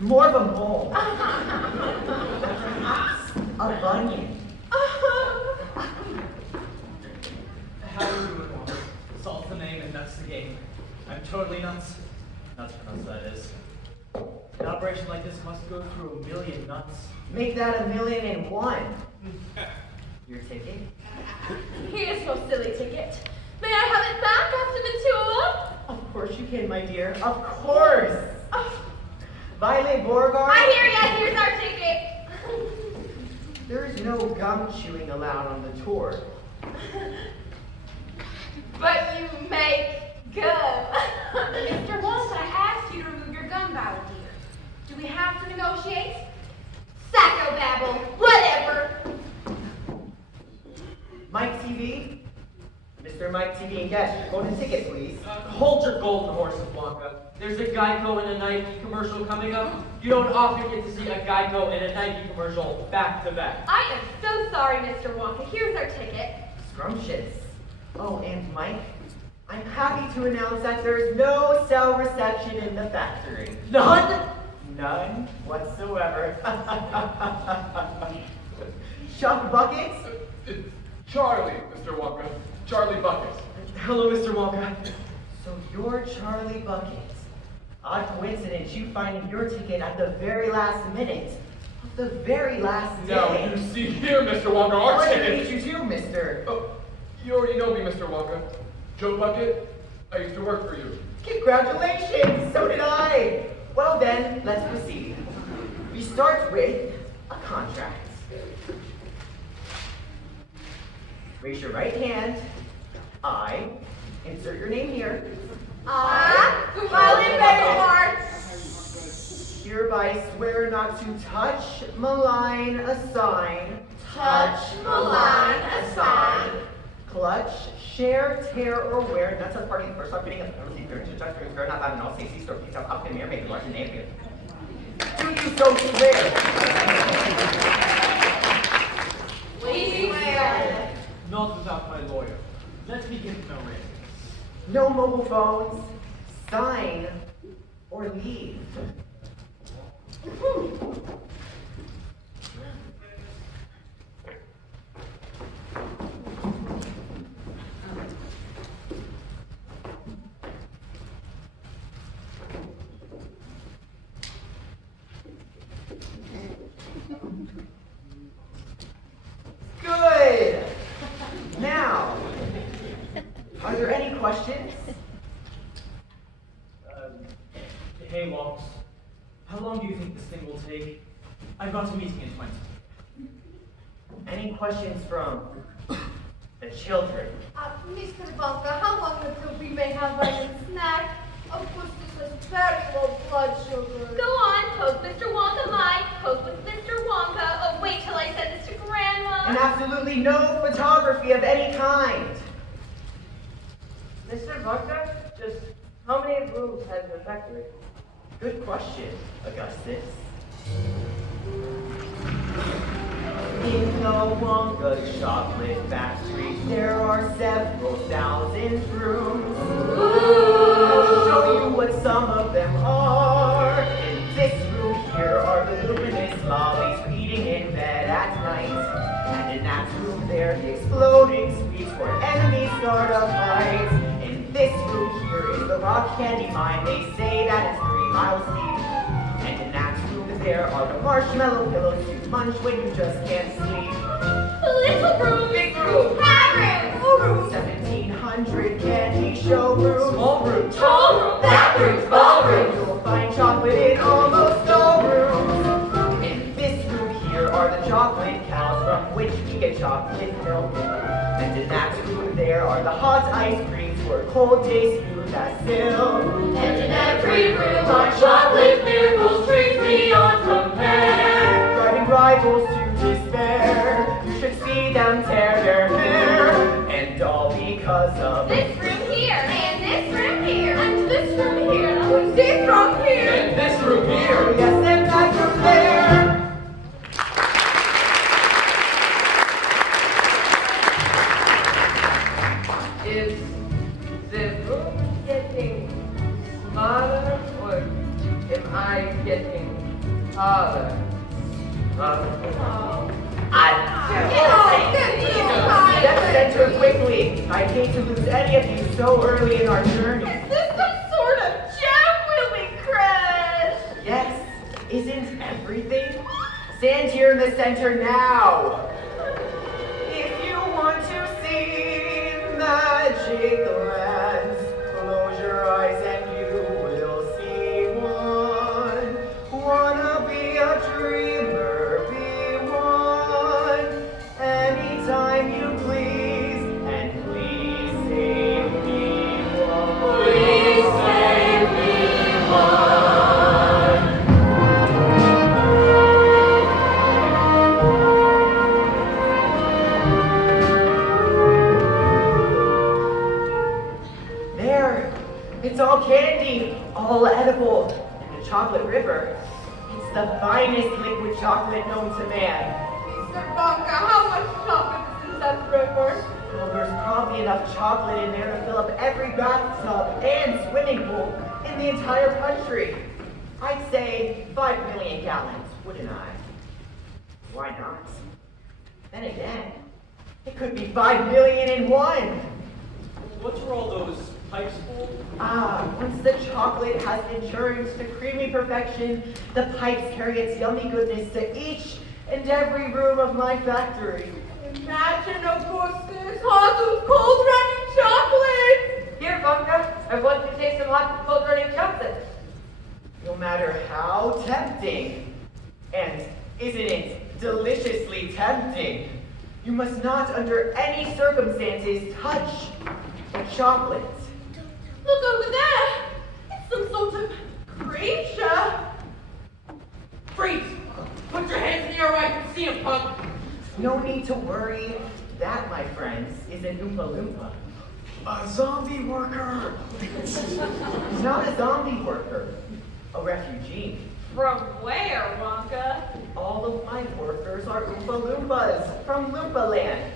More of a mole. Perhaps a bunion. How are you doing, Walker? Salt's the name and nuts the game. I'm totally nuts. Nuts for nuts, that is. An operation like this must go through a million nuts. Make that 1,000,001. Your ticket? Here's no silly ticket. May I have it back after the tour? Of course you can, my dear. Of course. Violet Beauregard? I hear ya. Here's our ticket. There is no gum chewing allowed on the tour. But you make gum. Mr. Wonka asked you to remove your gun barrel, dear. Do we have to negotiate? Psychobabble. Whatever. Mike TV? Mr. Mike TV and guest, golden ticket, please. Hold your golden horses, Wonka. There's a Geico and a Nike commercial coming up. You don't often get to see a Geico and a Nike commercial back to back. I am so sorry, Mr. Wonka. Here's our ticket. Scrumptious. Oh, and Mike, I'm happy to announce that there's no cell reception in the factory. None? None whatsoever. Chuck Buckets? It's Charlie, Mr. Wonka. Charlie Buckets. Hello, Mr. Wonka. So you're Charlie Buckets. Odd coincidence, you finding your ticket at the very last minute. Of the very last day. Now, you see here, Mr. Wonka, our What ticket. did you do, mister? Oh, you already know me, Mr. Wonka. Joe Bucket, I used to work for you. Congratulations! So did I! Well then, let's proceed. We start with a contract. Raise your right hand. I, insert your name here. Hereby swear not to touch, malign, assign. Touch, malign, assign. Clutch, share, tear, or wear. That's a party or something. Fair enough, I don't know. Stacey, stroke yourself up in here, make a large name here. Do you so swear? We swear. Not without my lawyer. Let's begin no race. No mobile phones. Sign or leave. Good. Now, are there any questions? Hey, Walks. How long do you think this thing will take? I've got a meeting in 20. Any questions from the children? Mr. Wonka, how long until we may have our snack? Of course, this has very low blood sugar. Go on, toast Mr. Wonka, Mike. Toast with Mr. Wonka. Oh, wait till I send this to Grandma. And absolutely no photography of any kind. Mr. Wonka, just how many rooms has the factory? Good question, Augustus. In the Wonka chocolate factory, there are several thousand rooms. I'll show you what some of them are. In this room here are the luminous lollies for eating in bed at night. And in that room there, the exploding sweets where enemies start a fight. In this room here is the rock candy mine. They say that it's 3 miles deep. And in that room there are the marshmallow pillows you munch when you just can't sleep. Little room, Big room, fat room, 1700 candy showroom. Small room, tall room, Bathrooms, ballrooms, you'll find chocolate in almost all rooms. In this room here are the chocolate cows from which we get chocolate milk. And in that room there are the hot ice creams where cold taste smooth as silk. And in every room are chocolate miracles, treats beyond compare. Driving rivals to despair, you should see them tear their hair. And all because of This room here, and this room here, And this from here, and this from here. And this room here. yes, and that room there. Is the room getting smaller or am I getting taller? Step center quickly. I hate to lose any of you so early in our journey. Is this some sort of gem wheeling crash? Yes, isn't everything? Stand here in the center now. If you want to see magic lands, close your eyes and you will see one. Wanna be a dreamer, be one. Anytime you please, and please save me one. Please save me one. There, it's all candy, all edible, and the chocolate river. It's the finest liquid chocolate known to man. Mr. Wonka, how much chocolate is in that river? Well, there's probably enough chocolate in there to fill up every bathtub and swimming pool in the entire country. I'd say 5 million gallons, wouldn't I? Why not? Then again, it could be 5 million in one. What are all those pipes for? Once the chocolate has been churned to creamy perfection, the pipes carry its yummy goodness to each and every room of my factory. Imagine Augustus, hot with cold running chocolate. Here, Wonka, I want to taste some hot cold running chocolate. no matter how tempting. And isn't it deliciously tempting? You must not under any circumstances touch the chocolate. Look over there. It's some sort of creature. Freeze! Put your hands in the air where I can see him, punk! No need to worry. That, my friends, is an Oompa Loompa. A zombie worker! Not a zombie worker, a refugee. From where, Wonka? All of my workers are Oompa Loompas from Loompa Land.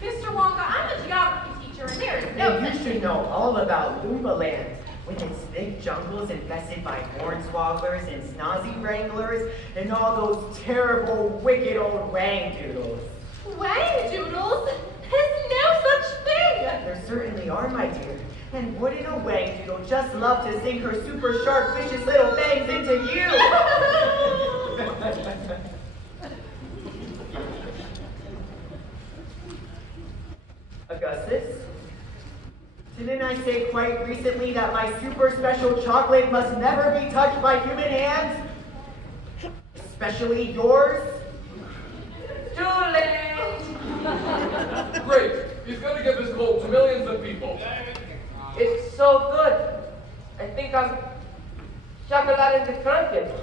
Mr. Wonka, I'm a geography teacher, and there is no Now, you such should thing. know all about Loompa Land, with its thick jungles infested by hornswogglers and snazzy wranglers, and all those terrible, wicked old wang-doodles. Wang-doodles? There's no such thing! There certainly are, my dear. And wouldn't a wang-doodle just love to sink her super sharp, vicious little fangs into you? Augustus, didn't I say quite recently that my super special chocolate must never be touched by human hands? Especially yours? Too late! Great! He's going to give his colt to millions of people. It's so good. I think I'm chocolate in the crumpet.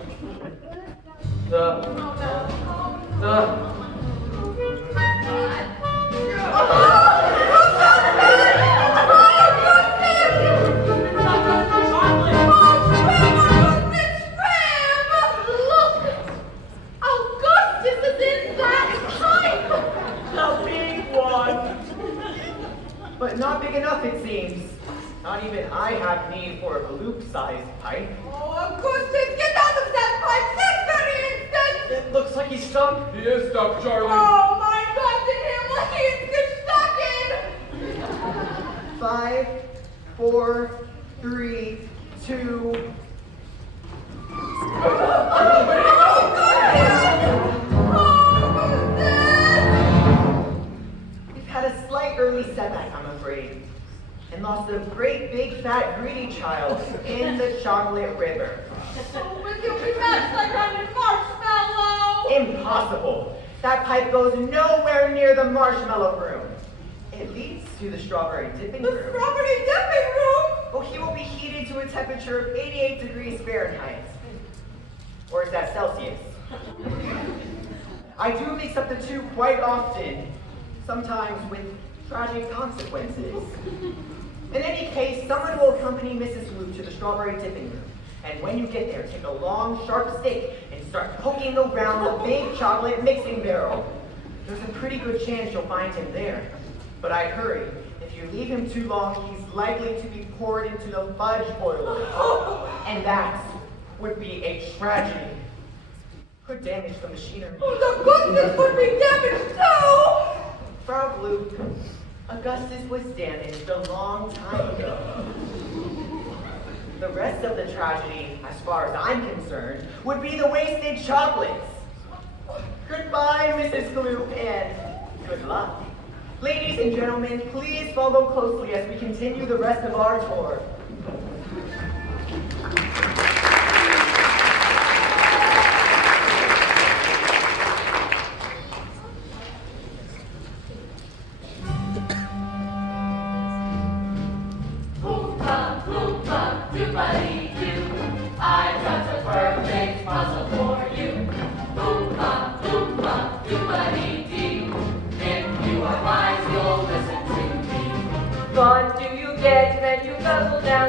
But not big enough, it seems. Not even I have need for a loop-sized pipe. Oh, Augustus, get out of that pipe this very instant! It looks like he's stuck. He is stuck, Charlie. Oh, my God, did him like he's stuck in! 5, 4, 3, 2. We've had a slight early setback, I'm afraid, and lost a great big fat greedy child in the chocolate river. Oh, will you be matched like on a marshmallow? Impossible! That pipe goes nowhere near the marshmallow room. It leads to the strawberry dipping The room. strawberry dipping room? Oh, he will be heated to a temperature of 88 degrees Fahrenheit. Or is that Celsius? I do mix up the two quite often, sometimes with tragic consequences. In any case, someone will accompany Mrs. Luke to the strawberry dipping room. And when you get there, take a long, sharp stick and start poking around the big chocolate mixing barrel. There's a pretty good chance you'll find him there. But I'd hurry. If you leave him too long, he's likely to be poured into the fudge boiler. And that would be a tragedy. Could damage the machinery. Oh, the goodness would be damaged too! Frau Luke, Augustus was damaged a long time ago. The rest of the tragedy, as far as I'm concerned, would be the wasted chocolates. Goodbye, Mrs. Gloop, and good luck. Ladies and gentlemen, please follow closely as we continue the rest of our tour. I've got a perfect puzzle for you. Oompa, oompa, doobity-dee. If you are wise, you'll listen to me. What do you get when you guzzle down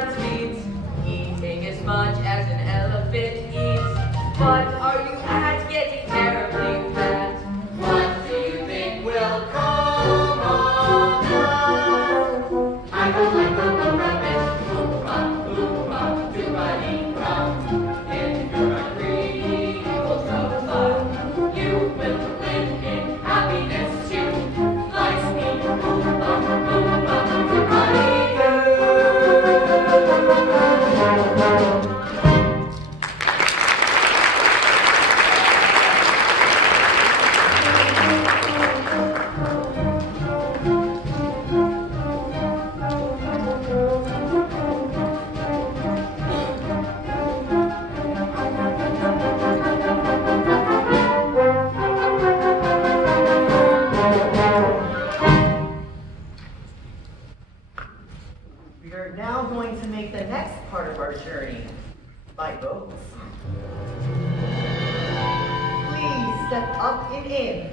step up and in.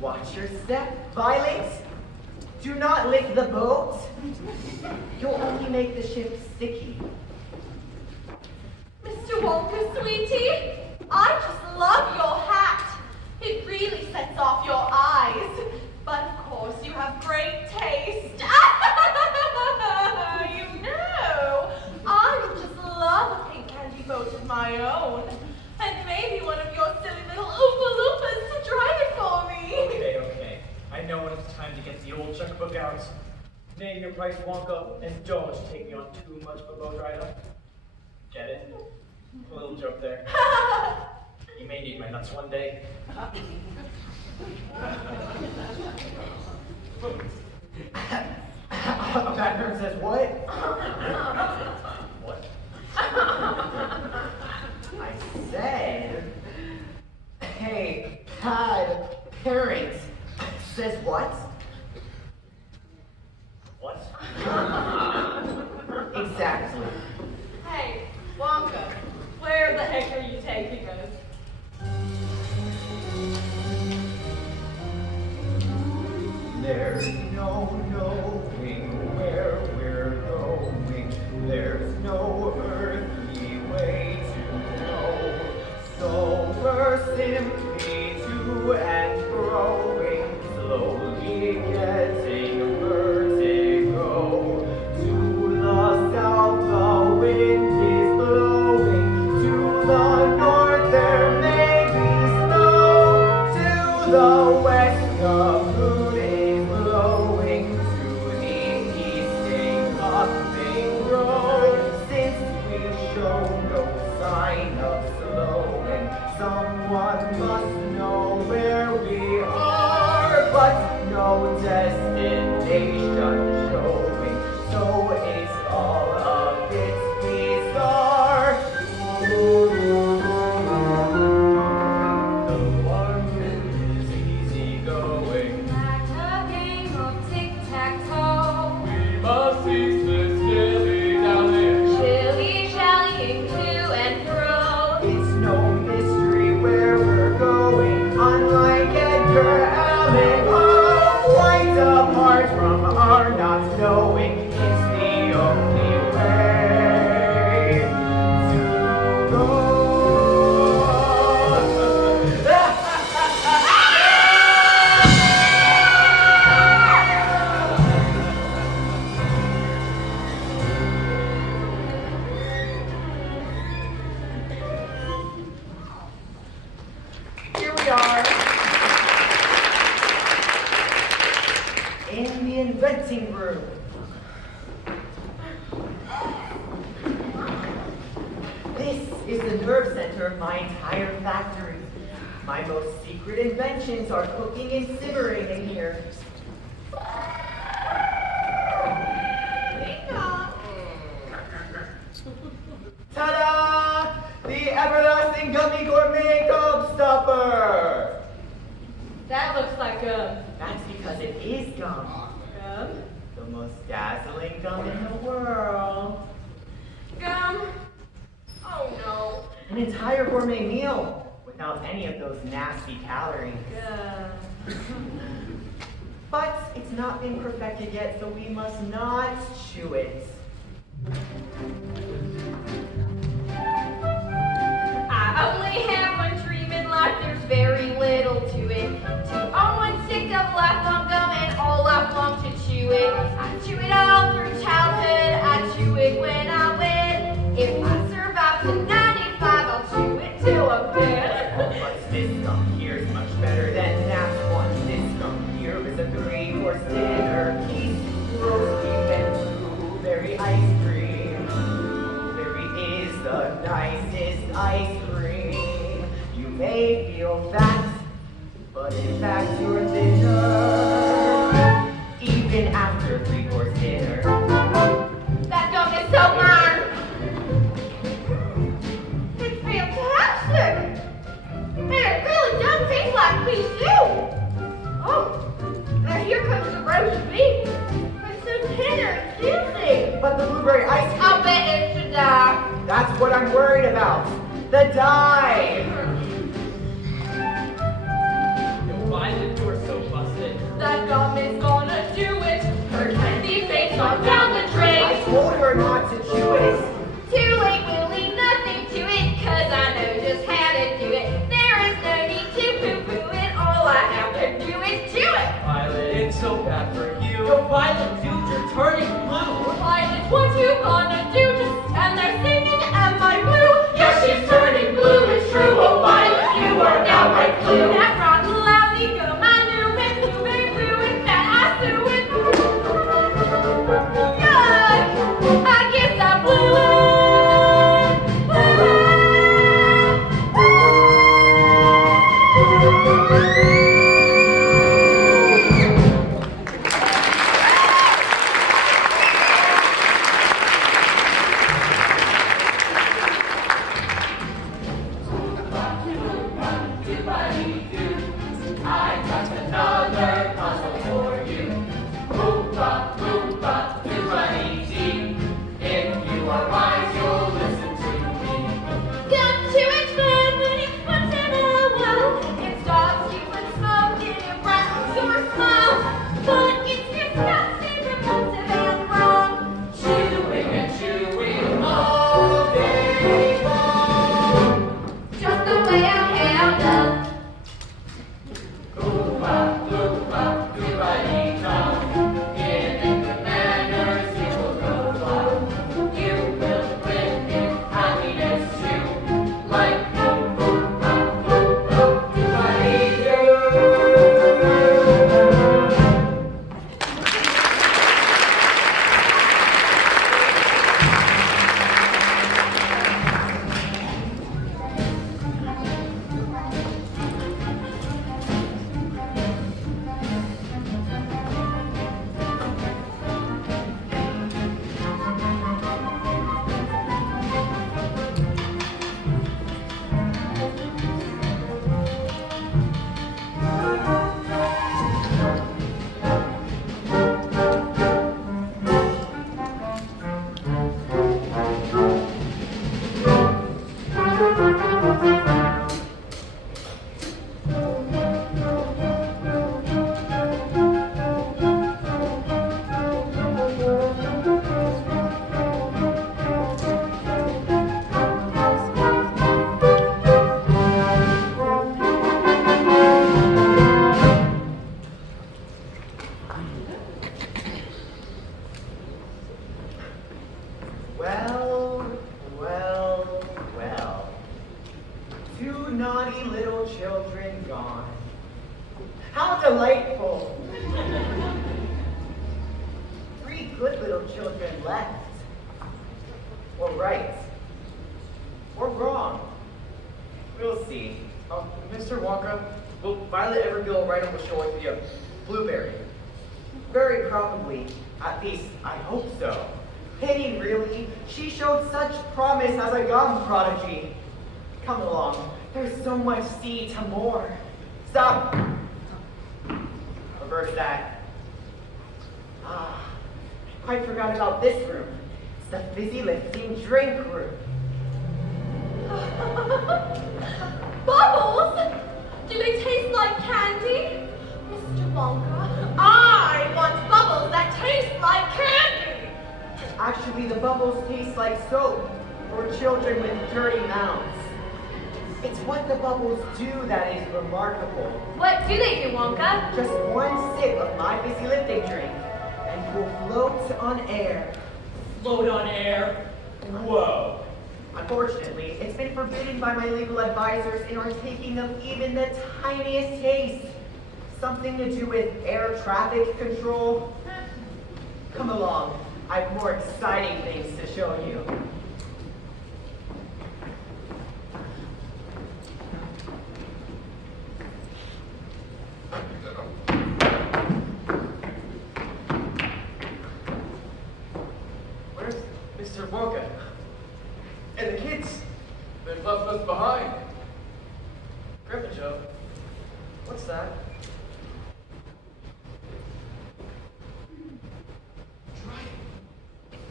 Watch your step, Violet. Do not lick the boat. You'll only make the ship sticky. Mr. Wonka, sweetie, I just love your hat. It really sets off your eyes. But of course, you have great taste. You know, I would just love a pink candy boat of my own. And maybe one of your silly little Oompa Loompas to drive it for me. Okay. I know when it's time to get the old checkbook out. Name your price, Wonka, and don't take me on too much of a boat ride. Get it? A little joke there. You may need my nuts one day. Panther says what? What? I said, hey, parent says what? What? Exactly. Hey, Wonka, where the heck are you taking us? There's no knowing where we're going. There's no earthly way to know. So we're simply to and growing, slowly getting vertigo. To the south the wind is blowing. To the north there may be snow. To the west the moon is blowing. To the east a puff may grow. Since we show no sign of slowing, someone must know where we are, but no destination showing. So it's all a bit bizarre. The one is easy going. Like a game of tic-tac-toe. We must cease this dilly-dallying. Shilly-shallying to and fro. It's no mystery where we're going, unlike Edgar Allan Poe. Quite apart from our not knowing, it's the only way to go. Here we are in the inventing room. This is the nerve center of my entire factory. My most secret inventions are cooking and simmering in here. Ta-da! The everlasting gummy gourmet gobstopper! That looks like gum. That's because it is gum. Gum? The most dazzling gum in the world. Gum? Oh no. An entire gourmet meal without any of those nasty calories. Gum. But it's not been perfected yet, so we must not chew it. I only have one dream in life, there's very little to it. To own one stick of lifelong gum and all lifelong to chew it. I chew it all through childhood, I chew it when I win. If I survive to 95, I'll chew it till I'm dead. But this gum here is much better than that one. This gum here is a 3-course dinner. Keys, roast beef, and blueberry ice cream. Blueberry is the nicest ice cream. You may feel fat, but in fact you're thinner. Even after 3-course dinner. That gum is so mine. It's fantastic. And it really does taste like pea soup. Oh, now here comes the roast beef. It's so tender and juicy. But the blueberry ice cream. I'll bet it should die. That's what I'm worried about. The dye. Violet dudes are turning blue. Violet, what you gonna do? Just stand there singing, am I blue? Yes, she's turning blue, it's true. Oh, Violet, you are downright blue. That rotten, lousy gum, I knew it, blue, babe, blue, and that I threw it. Yuck! I guess I blew it. I got another puzzle for you. Oompa, loompa, doodle-dee. If you are wise, you'll listen to me. Got to explain when it puts in a well. It stops you from smoking, it rattles your smile. But it's disgusting, repulsive, and wrong. Chewing and chewing all day long. Just the way I handle. Oompa, loompa, doodle-dee. Giving good manners, you will go far. You will live in happiness too. Like Oompa, loompa, doodle-dee-doo. Well, well, well. 2 naughty little children gone. How delightful. 3 good little children left. Or right. Or wrong. We'll see. Mr. Wonka, will Violet ever go right on the shore with the blueberry? Very probably. At least, I hope so. Pity, really. She showed such promise as a gum prodigy. Come along. There's so much sea to more. Stop. Reverse that. Ah, quite forgot about this room. It's the fizzy lifting drink room. Bubbles? Do they taste like candy? Mr. Wonka, I want bubbles that taste like candy. Actually, the bubbles taste like soap for children with dirty mouths. It's what the bubbles do that is remarkable. what do they do, Wonka? Just 1 sip of my fizzy lifting drink, and you'll float on air. Float on air. Whoa. Unfortunately, it's been forbidden by my legal advisors in our taking of even the tiniest taste. Something to do with air traffic control. Come along, I have more exciting things to show you. Where's Mr. Wonka? And the kids? They've left us behind. Grandpa Joe, what's that?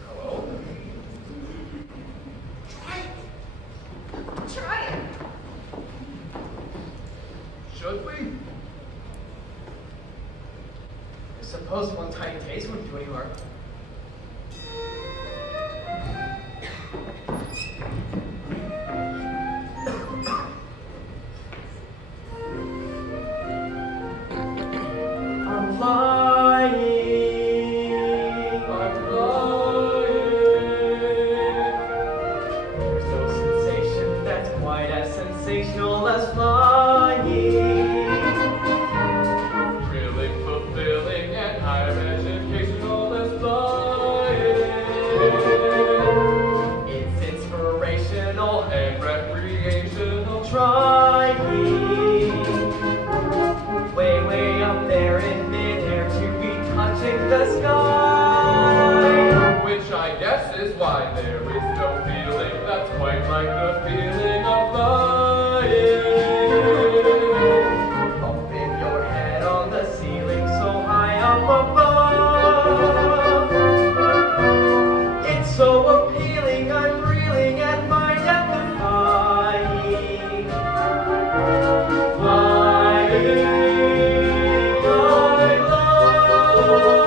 Hello? Try it. Should we? I suppose one tiny taste wouldn't do any harm. I'm flying as flying. Thrilling, fulfilling, and higher educational as flying. It's inspirational and recreational trying. Way, way up there in midair to be touching the sky. Which I guess is why there is no feeling that's quite like the feeling of flying. Up in your head on the ceiling so high up above. It's so appealing, I'm reeling at my depth of flying. Flying, I love.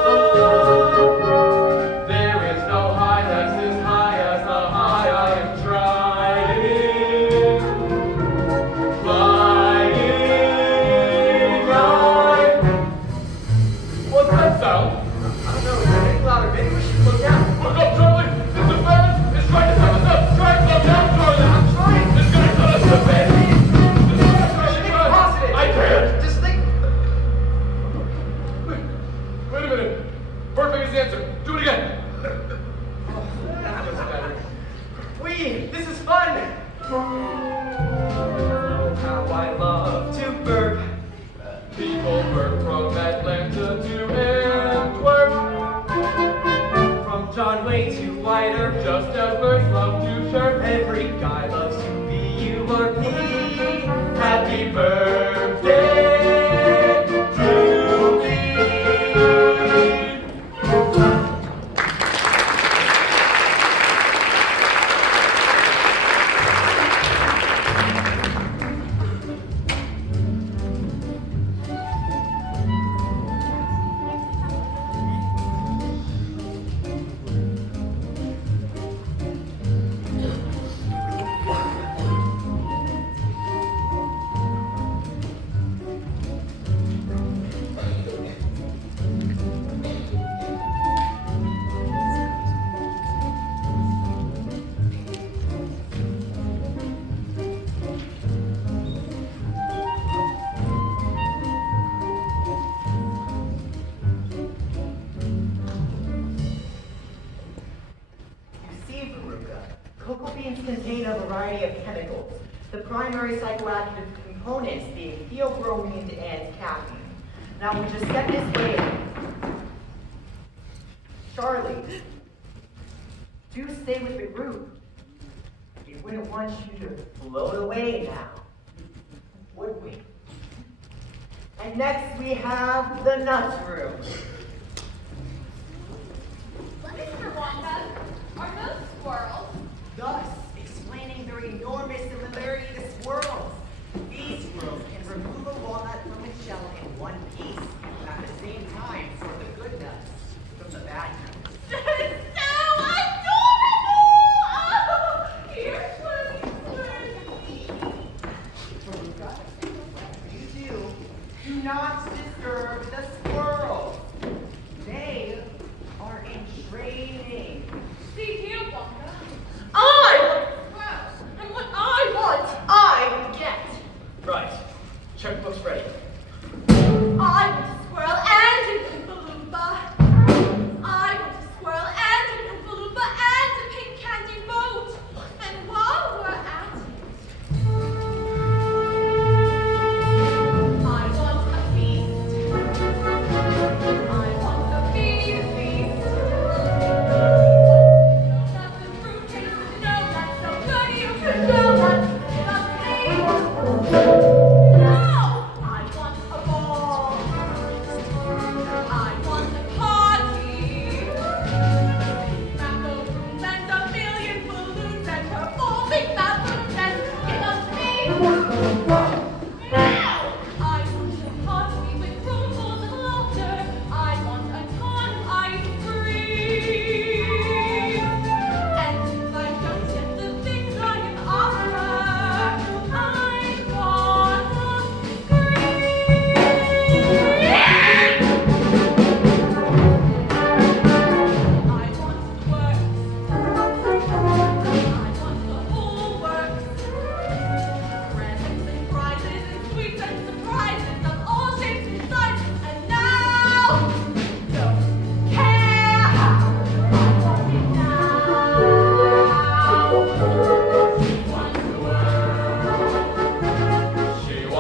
There is no high that's as high as the high I am trying. Flying, What's that sound? I don't know, it's getting louder. Maybe we should look out. Look up, Charlie! It's the band! It's trying to set us up! Try and slow down, Charlie! I'm trying! It's gonna cut us to bed! I can't! Just think. Wait a minute! Perfect is the answer! Do it again! That was better. This is fun. Oh, how I love to burp. People burp from Atlanta to Antwerp. From John Wayne to White Earth. Just as birds love to chirp. Every guy loves to be you or me. Happy birthday to me. Cocoa beans contain a variety of chemicals, the primary psychoactive components being theobromine and caffeine. Now, we just get this way. Charlie, do stay with the group. We wouldn't want you to float away now, would we? And next we have the nut room. Mr. Wonka, are those squirrels? Thus, explaining their enormous similarity to squirrels. These squirrels can remove a walnut from its shell in one piece, at the same time sort the good nuts from the bad nuts. So adorable! Oh, here's one. You do not disturb the squirrels. They are in training. See here, Wonka. I Well, and what I want, I get. Right. Checkbook's ready. I want a squirrel and an Oompa Loompa. I want a squirrel and an Oompa Loompa and a pink candy boat. And while we're at it, I want a feast. I want a feast. No, not the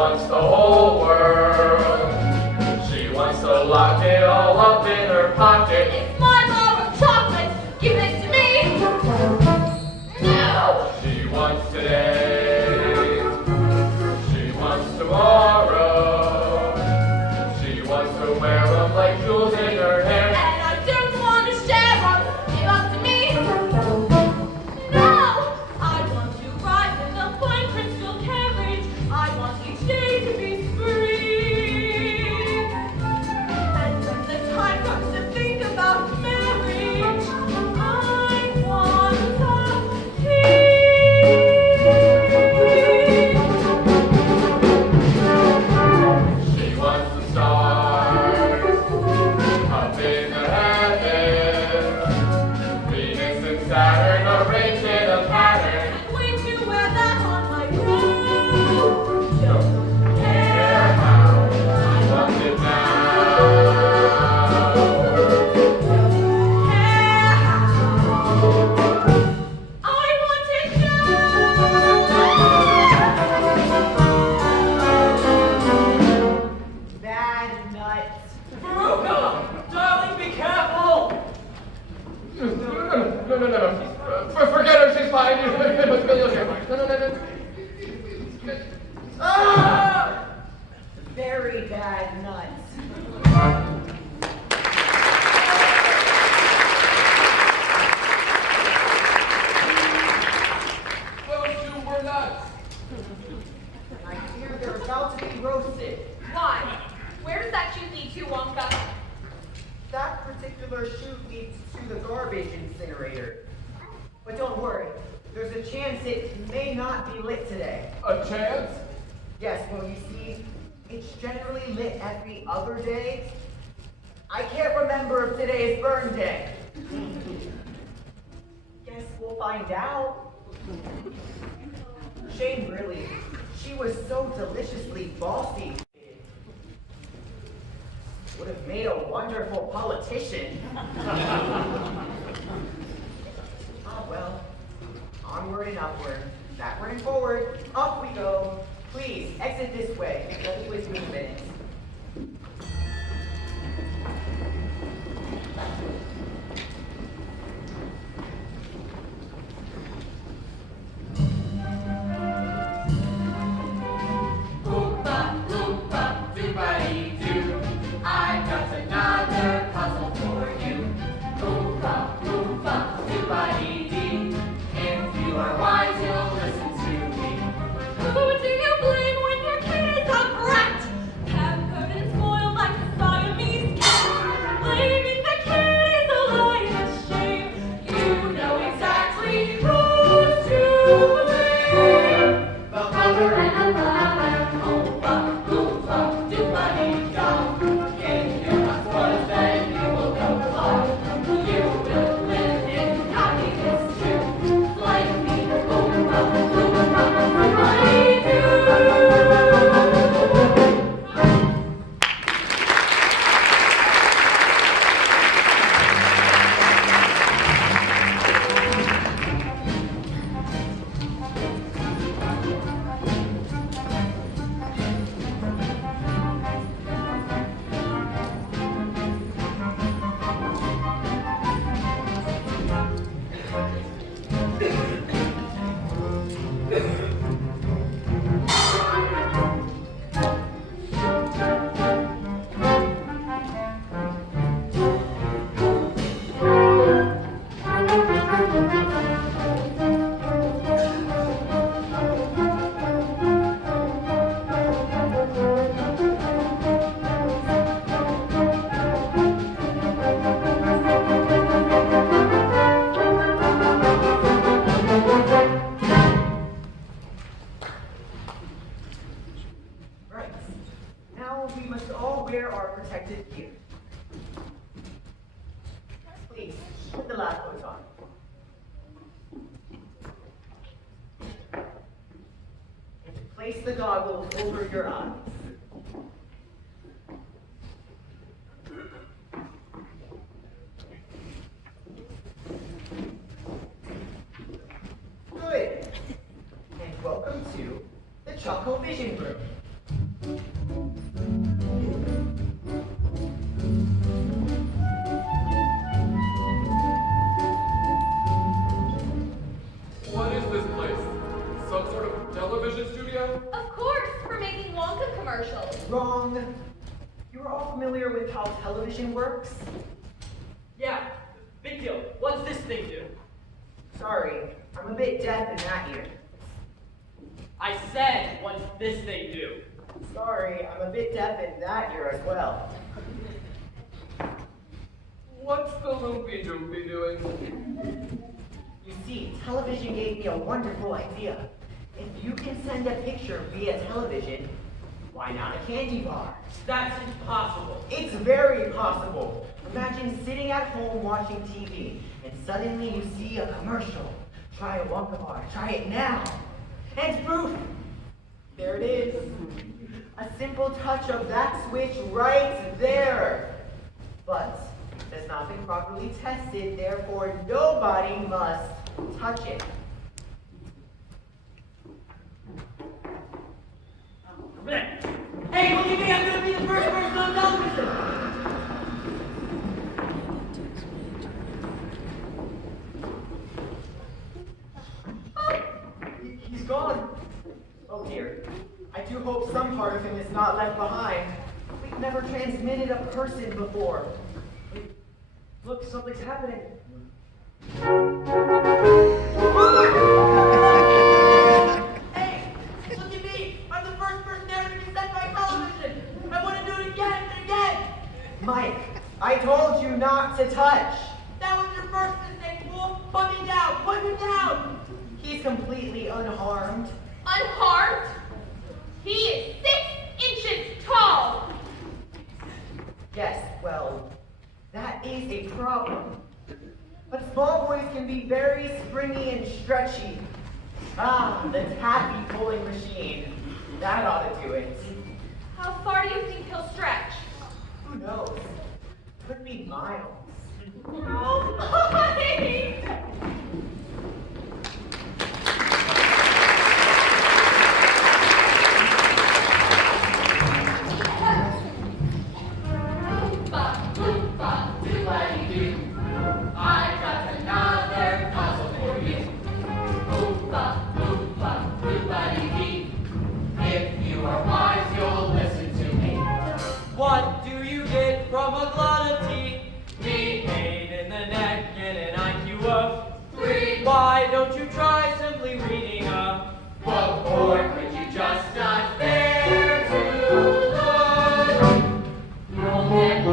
wants the whole world. She wants to lock it all up in her pocket. It's my bar of chocolates. Give it to me. No. She wants today. She wants tomorrow. She wants to wear them like jewels in her hair. And I don't want to share them. Give up to me. No. I want to ride in the fine crystal carriage. I want each day to be spring. And when the time comes to think about marriage, I want the king. She wants the stars up in the heavens. Venus and Saturn arranged in a pattern. I'm going to wear that on my robe. Don't care how she wants it now. I want it now. Bad nuts. Veruca! Darling, be careful! No. Forget her, she's fine. No. Ah! Very bad nuts. Those two were nuts. I hear they're about to be roasted. Why? Where does that chute lead to, Wonka? That particular chute leads to the garbage incinerator. But don't worry, there's a chance it may not be lit today. A chance? Yes, well, you see, it's generally lit every other day. I can't remember if today is burn day. Guess we'll find out. Shame, really. She was so deliciously bossy. Would have made a wonderful politician. Oh, well. Onward and upward. Backward and forward. Up we go. Please, exit this way. Let's wait 2 minutes. Oompa, loompa, doobity-doo. I've got another puzzle for you. Oompa, loompa, doobity-dee. If you are wise, you'll listen to me. Who do you blame when your kid is a brat? Pampered and spoiled like a Siamese cat. Blaming the kid is a lie and a shame. You know exactly who's to blame. The mother and the father. Oompa, loompa, doobity-dum. If you're not spoiled, then you will go far. You will live in happiness too. Like me, oompa, loompa, doobity-doo. Right. Now we must all wear our protective gear. Please, put the lab coat on. And place the goggles over your eyes. Good. And welcome to the Choco Vision Room. What is this place? Some sort of television studio? Of course, we're making Wonka commercials. Wrong. You are all familiar with how television works? Yeah, big deal. What's this thing do? Sorry, I'm a bit deaf in that ear. I said, what's this thing do? Sorry, I'm a bit deaf in that ear as well. What's the loopy doopy doing? You see, television gave me a wonderful idea. If you can send a picture via television, why not a candy bar? That's impossible. It's very possible. Imagine sitting at home watching TV, and suddenly you see a commercial. Try a Wonka bar, try it now. And proof! There it is. A simple touch of that switch right there. But it has not been properly tested, therefore nobody must touch it. Hey, look at me! I'm gonna be the first person on television! He's gone. Oh dear. I do hope some part of him is not left behind. We've never transmitted a person before. Look, something's happening. Hey, look at me. I'm the first person ever to be sent by television. I want to do it again and again. Mike, I told you not to touch. That was your first mistake, fool. Put me down. Put me down. He's completely unharmed. Unharmed? He is 6 inches tall. Yes, well, that is a problem. But small boys can be very springy and stretchy. Ah, the taffy pulling machine. That ought to do it. How far do you think he'll stretch? Who knows? Could be miles. Oh, Mike! I got another puzzle for you. Oompa, oompa, oompa-dee-dee. If you are wise, you'll listen to me. What do you get from a glot of tea? Me, 8 in the neck and an IQ of 3. Why don't you try simply reading a Book, or could you just not bear to look? You'll get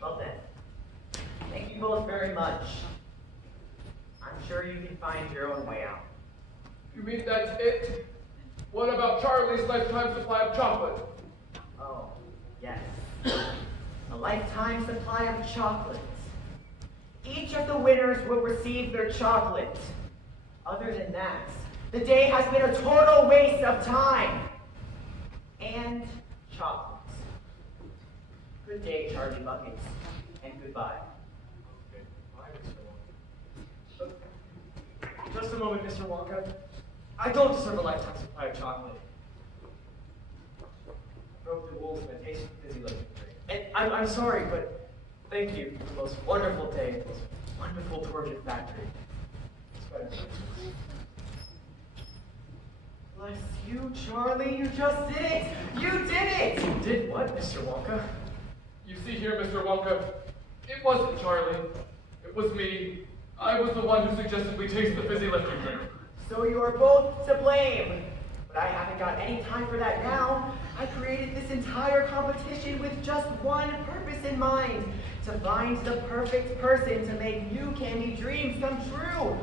Well then, thank you both very much. I'm sure you can find your own way out. You mean that's it? What about Charlie's lifetime supply of chocolate? Oh, yes. A lifetime supply of chocolates. Each of the winners will receive their chocolate. Other than that, the day has been a total waste of time. And chocolates. Good day, Charlie Buckets. And goodbye. Okay, bye, Mr. Wonka. Just a moment, Mr. Wonka. I don't deserve a lifetime supply of chocolate. I broke the rules and my taste was busy looking for you. And I'm sorry, but thank you for the most wonderful day, the most wonderful tour of your factory. It's better. Bless you, Charlie. You just did it. You did it. You did what, Mr. Wonka? You see here, Mr. Wonka, it wasn't Charlie. It was me. I was the one who suggested we taste the fizzy lifting drink. So you are both to blame. But I haven't got any time for that now. I created this entire competition with just one purpose in mind. To find the perfect person to make new candy dreams come true.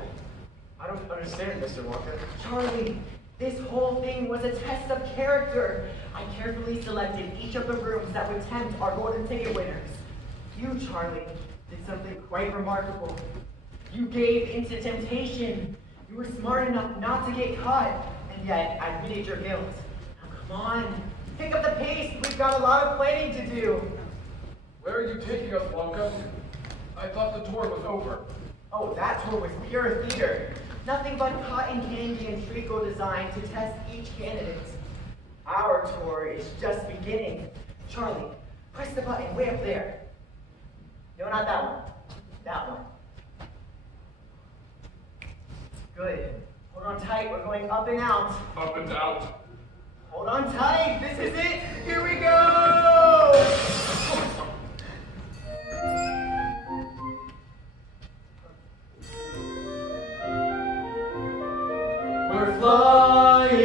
I don't understand, Mr. Wonka. Charlie, this whole thing was a test of character. I carefully selected each of the rooms that would tempt our golden ticket winners. You, Charlie, did something quite remarkable. You gave into temptation. You were smart enough not to get caught, and yet admitted your guilt. Now come on, pick up the pace. We've got a lot of planning to do. Where are you taking us, Wonka? I thought the tour was over. Oh, that tour was pure theater. Nothing but cotton candy and treacle design to test each candidate. Our tour is just beginning. Charlie, press the button way up there. No, not that one. That one. Good. Hold on tight. We're going up and out. Up and out. Hold on tight. This is it. Here we go. We're flying,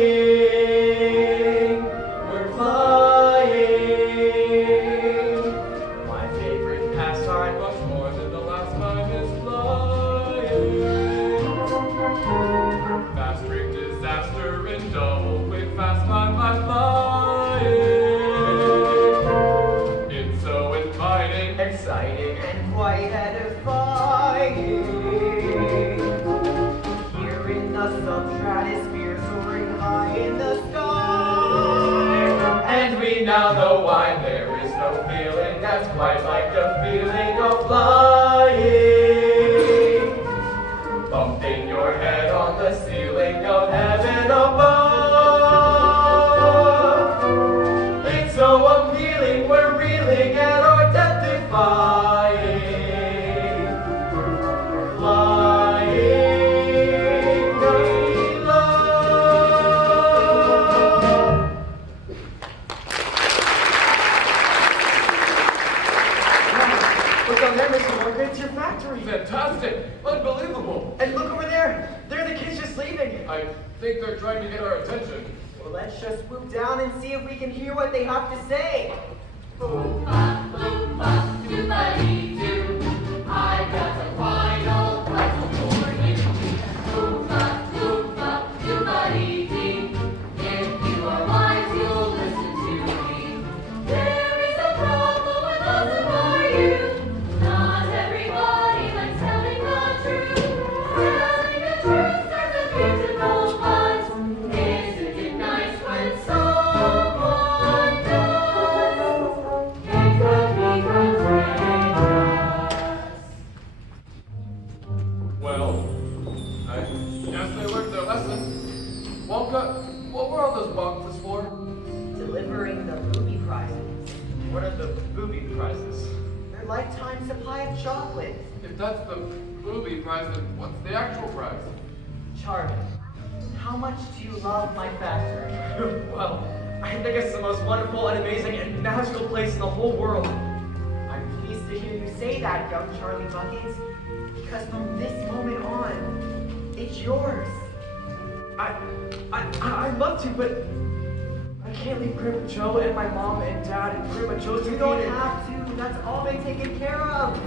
we're flying. My favorite pastime, much more than the last time, is flying. Fast break disaster and double quick fast climb by flying. It's so inviting, Exciting and quite edifying. Here in the substratosphere, soaring high in the sky. and we now know why there is no feeling that's quite like the feeling of flying. Bumping your head on the ceiling of heaven above. It's so appealing, we're reeling at our depth defying. Flying we love. Look down there, Mr. Morgan. It's your factory. Fantastic! Unbelievable! And look over there. They're the kids just leaving. I think they're trying to get our attention. Well, let's just swoop down and see if we can hear what they have to say. Oompa, loompa, doobity-doo. I've got a final puzzle for you. Oompa, loompa, doobity-dee. If you are wise, you'll listen to me. There is a problem with us and are you. Not everybody likes telling the truth. Telling the truth starts a beautiful buzz. Isn't it nice when someone does? It could be contagious. Well, I guess they learned their lesson. Wonka, what were all those boxes for? Delivering the booby prizes. What are the booby prizes? Their lifetime supply of chocolate. If that's the booby prize, then what's the actual prize? Charlie, how much do you love my factory? Well, I think it's the most wonderful and amazing and magical place in the whole world. I'm pleased to hear you say that, young Charlie Buckets, because from this moment on, it's yours. I'd love to, but I can't leave Grandpa Joe and my mom and dad and Grandpa Joe's You don't have to. That's all been taken care of.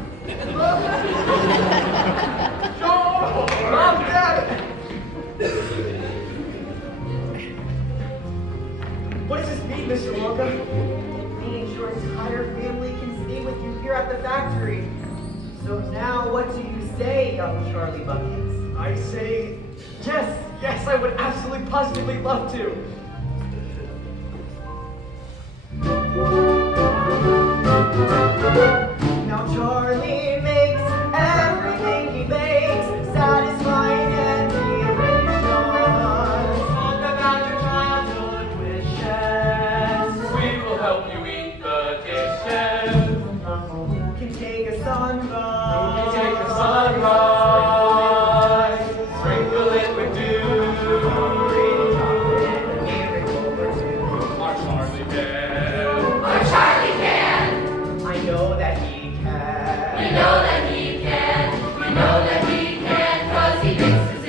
Joe! Mom, Dad! What does this mean, Mr. Wonka? It means your entire family can stay with you here at the factory. So now what do you say, young Charlie Buckets? I say, yes, I would absolutely positively love to. Now Charlie makes everything he bakes satisfying and delicious. Talk about your childhood wishes. We will help you eat the dishes. Can take a sunrise. Can take a sunrise. Sprinkle it with dew. Pretty chocolate. This is